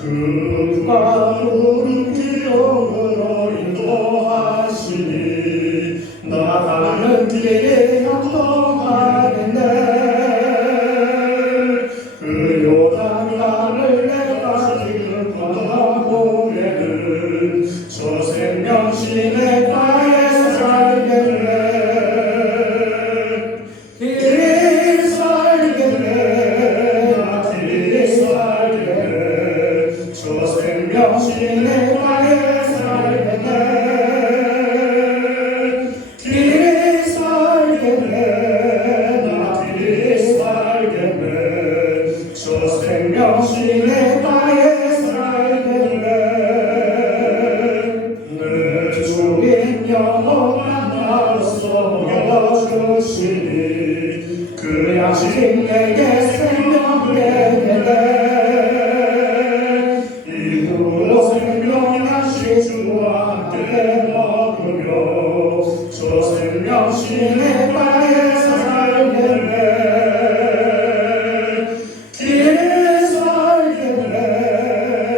금과 푸른 기름으로 인도하시니 나가는 길에 형통하겠네 그 요단강을 내가 지금 건너보면은 저 생명 시내가에 살겠네 길이 살겠네 나길이 살겠네 저 생명 시내가에 살겠네 길이 살겠네 나길이 살겠네 저 생명 시내가에 살겠네 내 주인 영원한 나로서 여주시니 그 양식 내게 생명 되겠네 이후로 생명 양식 주와 함께 먹으며 저 생명 시내가에 살겠네 길이 살겠네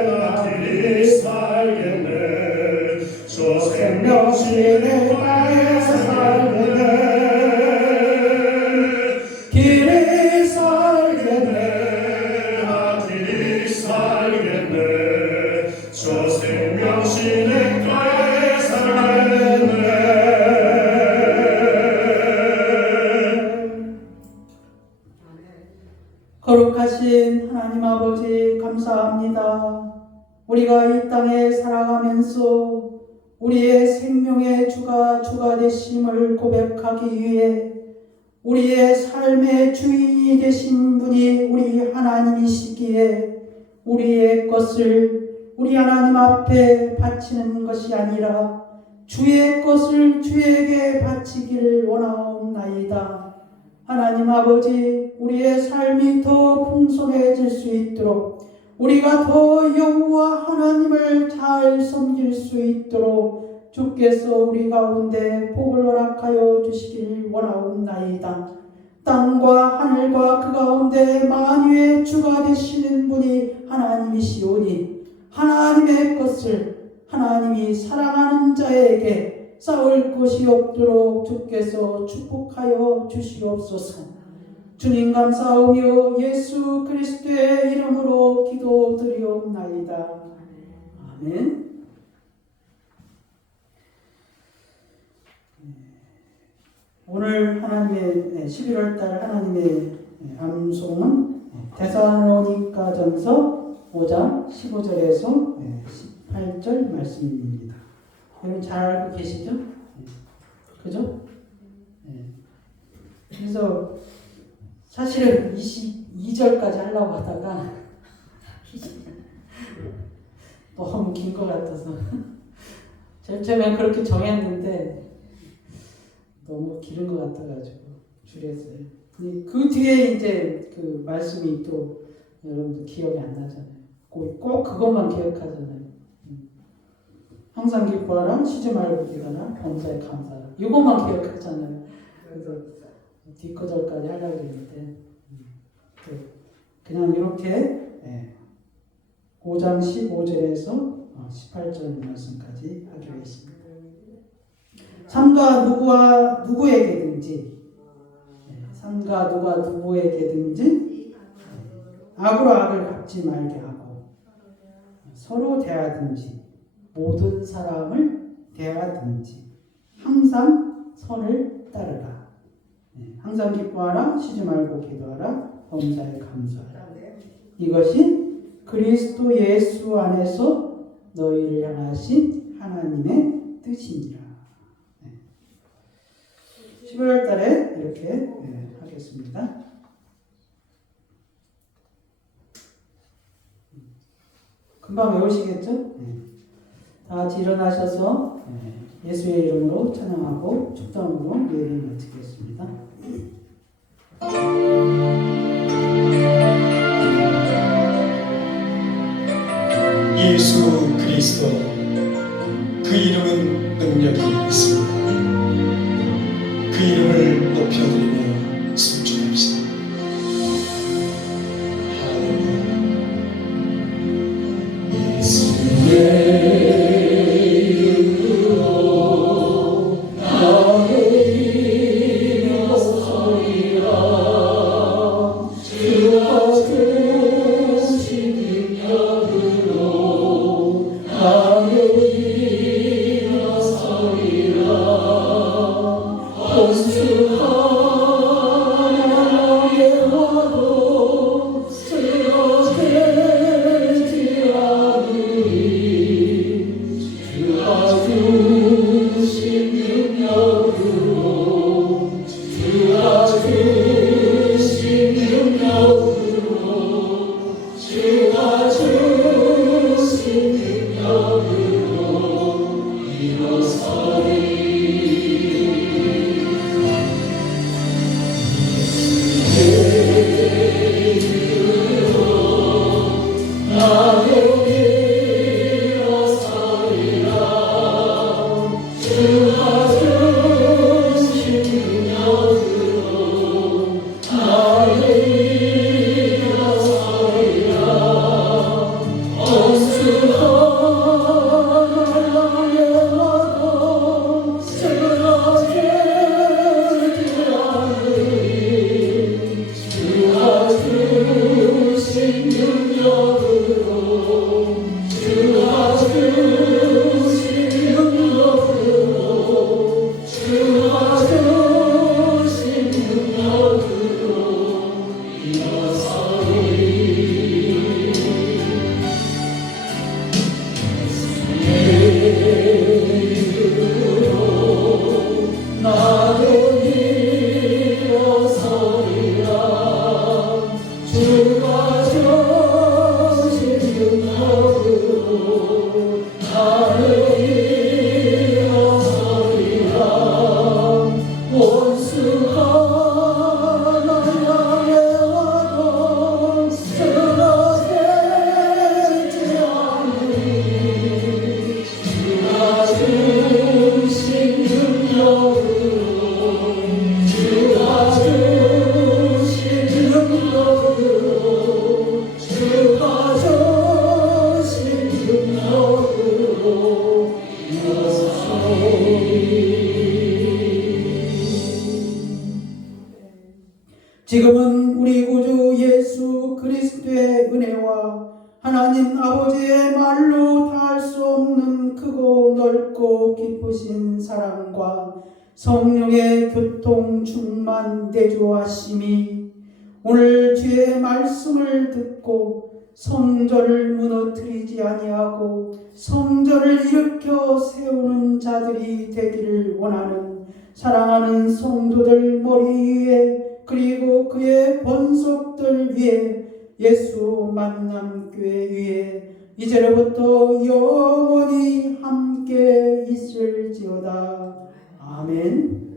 나길이 살겠네 저 생명 시내가에 살겠네 길이 살겠네 나길이 살겠네 저 생명 시내가에 살겠네 거룩하신 하나님 아버지 감사합니다. 우리가 이 땅에 살아가면서 우리의 생명의 주가 되심을 고백하기 위해 우리의 삶의 주인이 되신 분이 우리 하나님이시기에 우리의 것을 우리 하나님 앞에 바치는 것이 아니라 주의 것을 주에게 바치기를 원하옵나이다. 하나님 아버지, 우리의 삶이 더 풍성해질 수 있도록 우리가 더 여호와 하나님을 잘 섬길 수 있도록 주께서 우리 가운데 복을 허락하여 주시길 원하옵나이다. 땅과 하늘과 그 가운데 만유의 주가 되시는 분이 하나님이시오니 하나님의 것을 하나님이 사랑하는 자에게 싸울 것이 없도록 주께서 축복하여 주시옵소서. 주님 감사하며 예수 그리스도의 이름으로 기도드리옵나이다. 아멘. 오늘 하나님의 11월달 하나님의 암송은 데살로니가전서 5장 15절에서 18절 말씀입니다. 여러분 잘 알고 계시죠? 그죠? 그래서 사실은 22절까지 하려고 하다가 너무 긴 것 같아서 제일 처음에 그렇게 정했는데 너무 길은 것 같아가지고 줄였어요. 그 뒤에 이제 그 말씀이 또 여러분들 기억이 안 나잖아요. 꼭 그것만 기억하잖아요. 항상 기뻐하라, 쉬지 말고 기도하라, 범사에 감사하라. 이것만 기억하잖아요. 그래서 뒷거절까지 하려고 했는데 그냥 이렇게 5장 15절에서 18절 말씀까지 하기로 했습니다. 삼가 누구에게든지 악으로 악을 갚지 말게 하고 서로 대하든지 모든 사람을 대하든지 항상 선을 따르라. 항상 기뻐하라, 쉬지 말고 기도하라, 범사에 감사하라. 이것이 그리스도 예수 안에서 너희를 향하신 하나님의 뜻이니라. 11월 달에 이렇게 하겠습니다. 금방 외우시겠죠? 다 같이 일어나셔서 예수의 이름으로 찬양하고 축도함으로 예배를 마치겠습니다. 예수 그리스도 그 이름은 능력이 있습니다. 그 이름을 높여드리며 순종합시다. 할렐루야. 예수의 이름으로 나를 일어서리라. 주와 주신 능력으로 나를 일어서리라. 온수한 나의 와도 쓰러지지 않으리. 주가 주신 능력으로 주가 주신 능력으로 주가 주신 능력으로 일어서리. 나를 일어서리라. 주가 주신 능력으로 나를 일어서리라. 온수한 나의 와도 쓰러지지 않으리. 주가 주신 능력으로 주가 주신 능력으로 주가 주신 능력으로 일어서리. 나를 일어서리라. 주가 주신 능력으로 나를 일어서리라. 온수한 나의 와도 쓰러지지 않으리. 주가 주신 능력으로 주가 주신 능력으로 주가 주신 능력으로 일어서리. 지금은 우리 구주 예수 그리스도의 은혜와 하나님 아버지의 말로 다할 수 없는 크고 넓고 깊으신 사랑과 성령의 교통 충만 내주하심이 오늘 주의 말씀을 듣고 성전을 무너뜨리지 아니하고 성전을 일으켜 세우는 자들이 되기를 원하는 사랑하는 성도들 머리 위에 그리고 그의 본속들 위에 예수 만남교회 위에 이제로부터 영원히 함께 있을지어다. 아멘.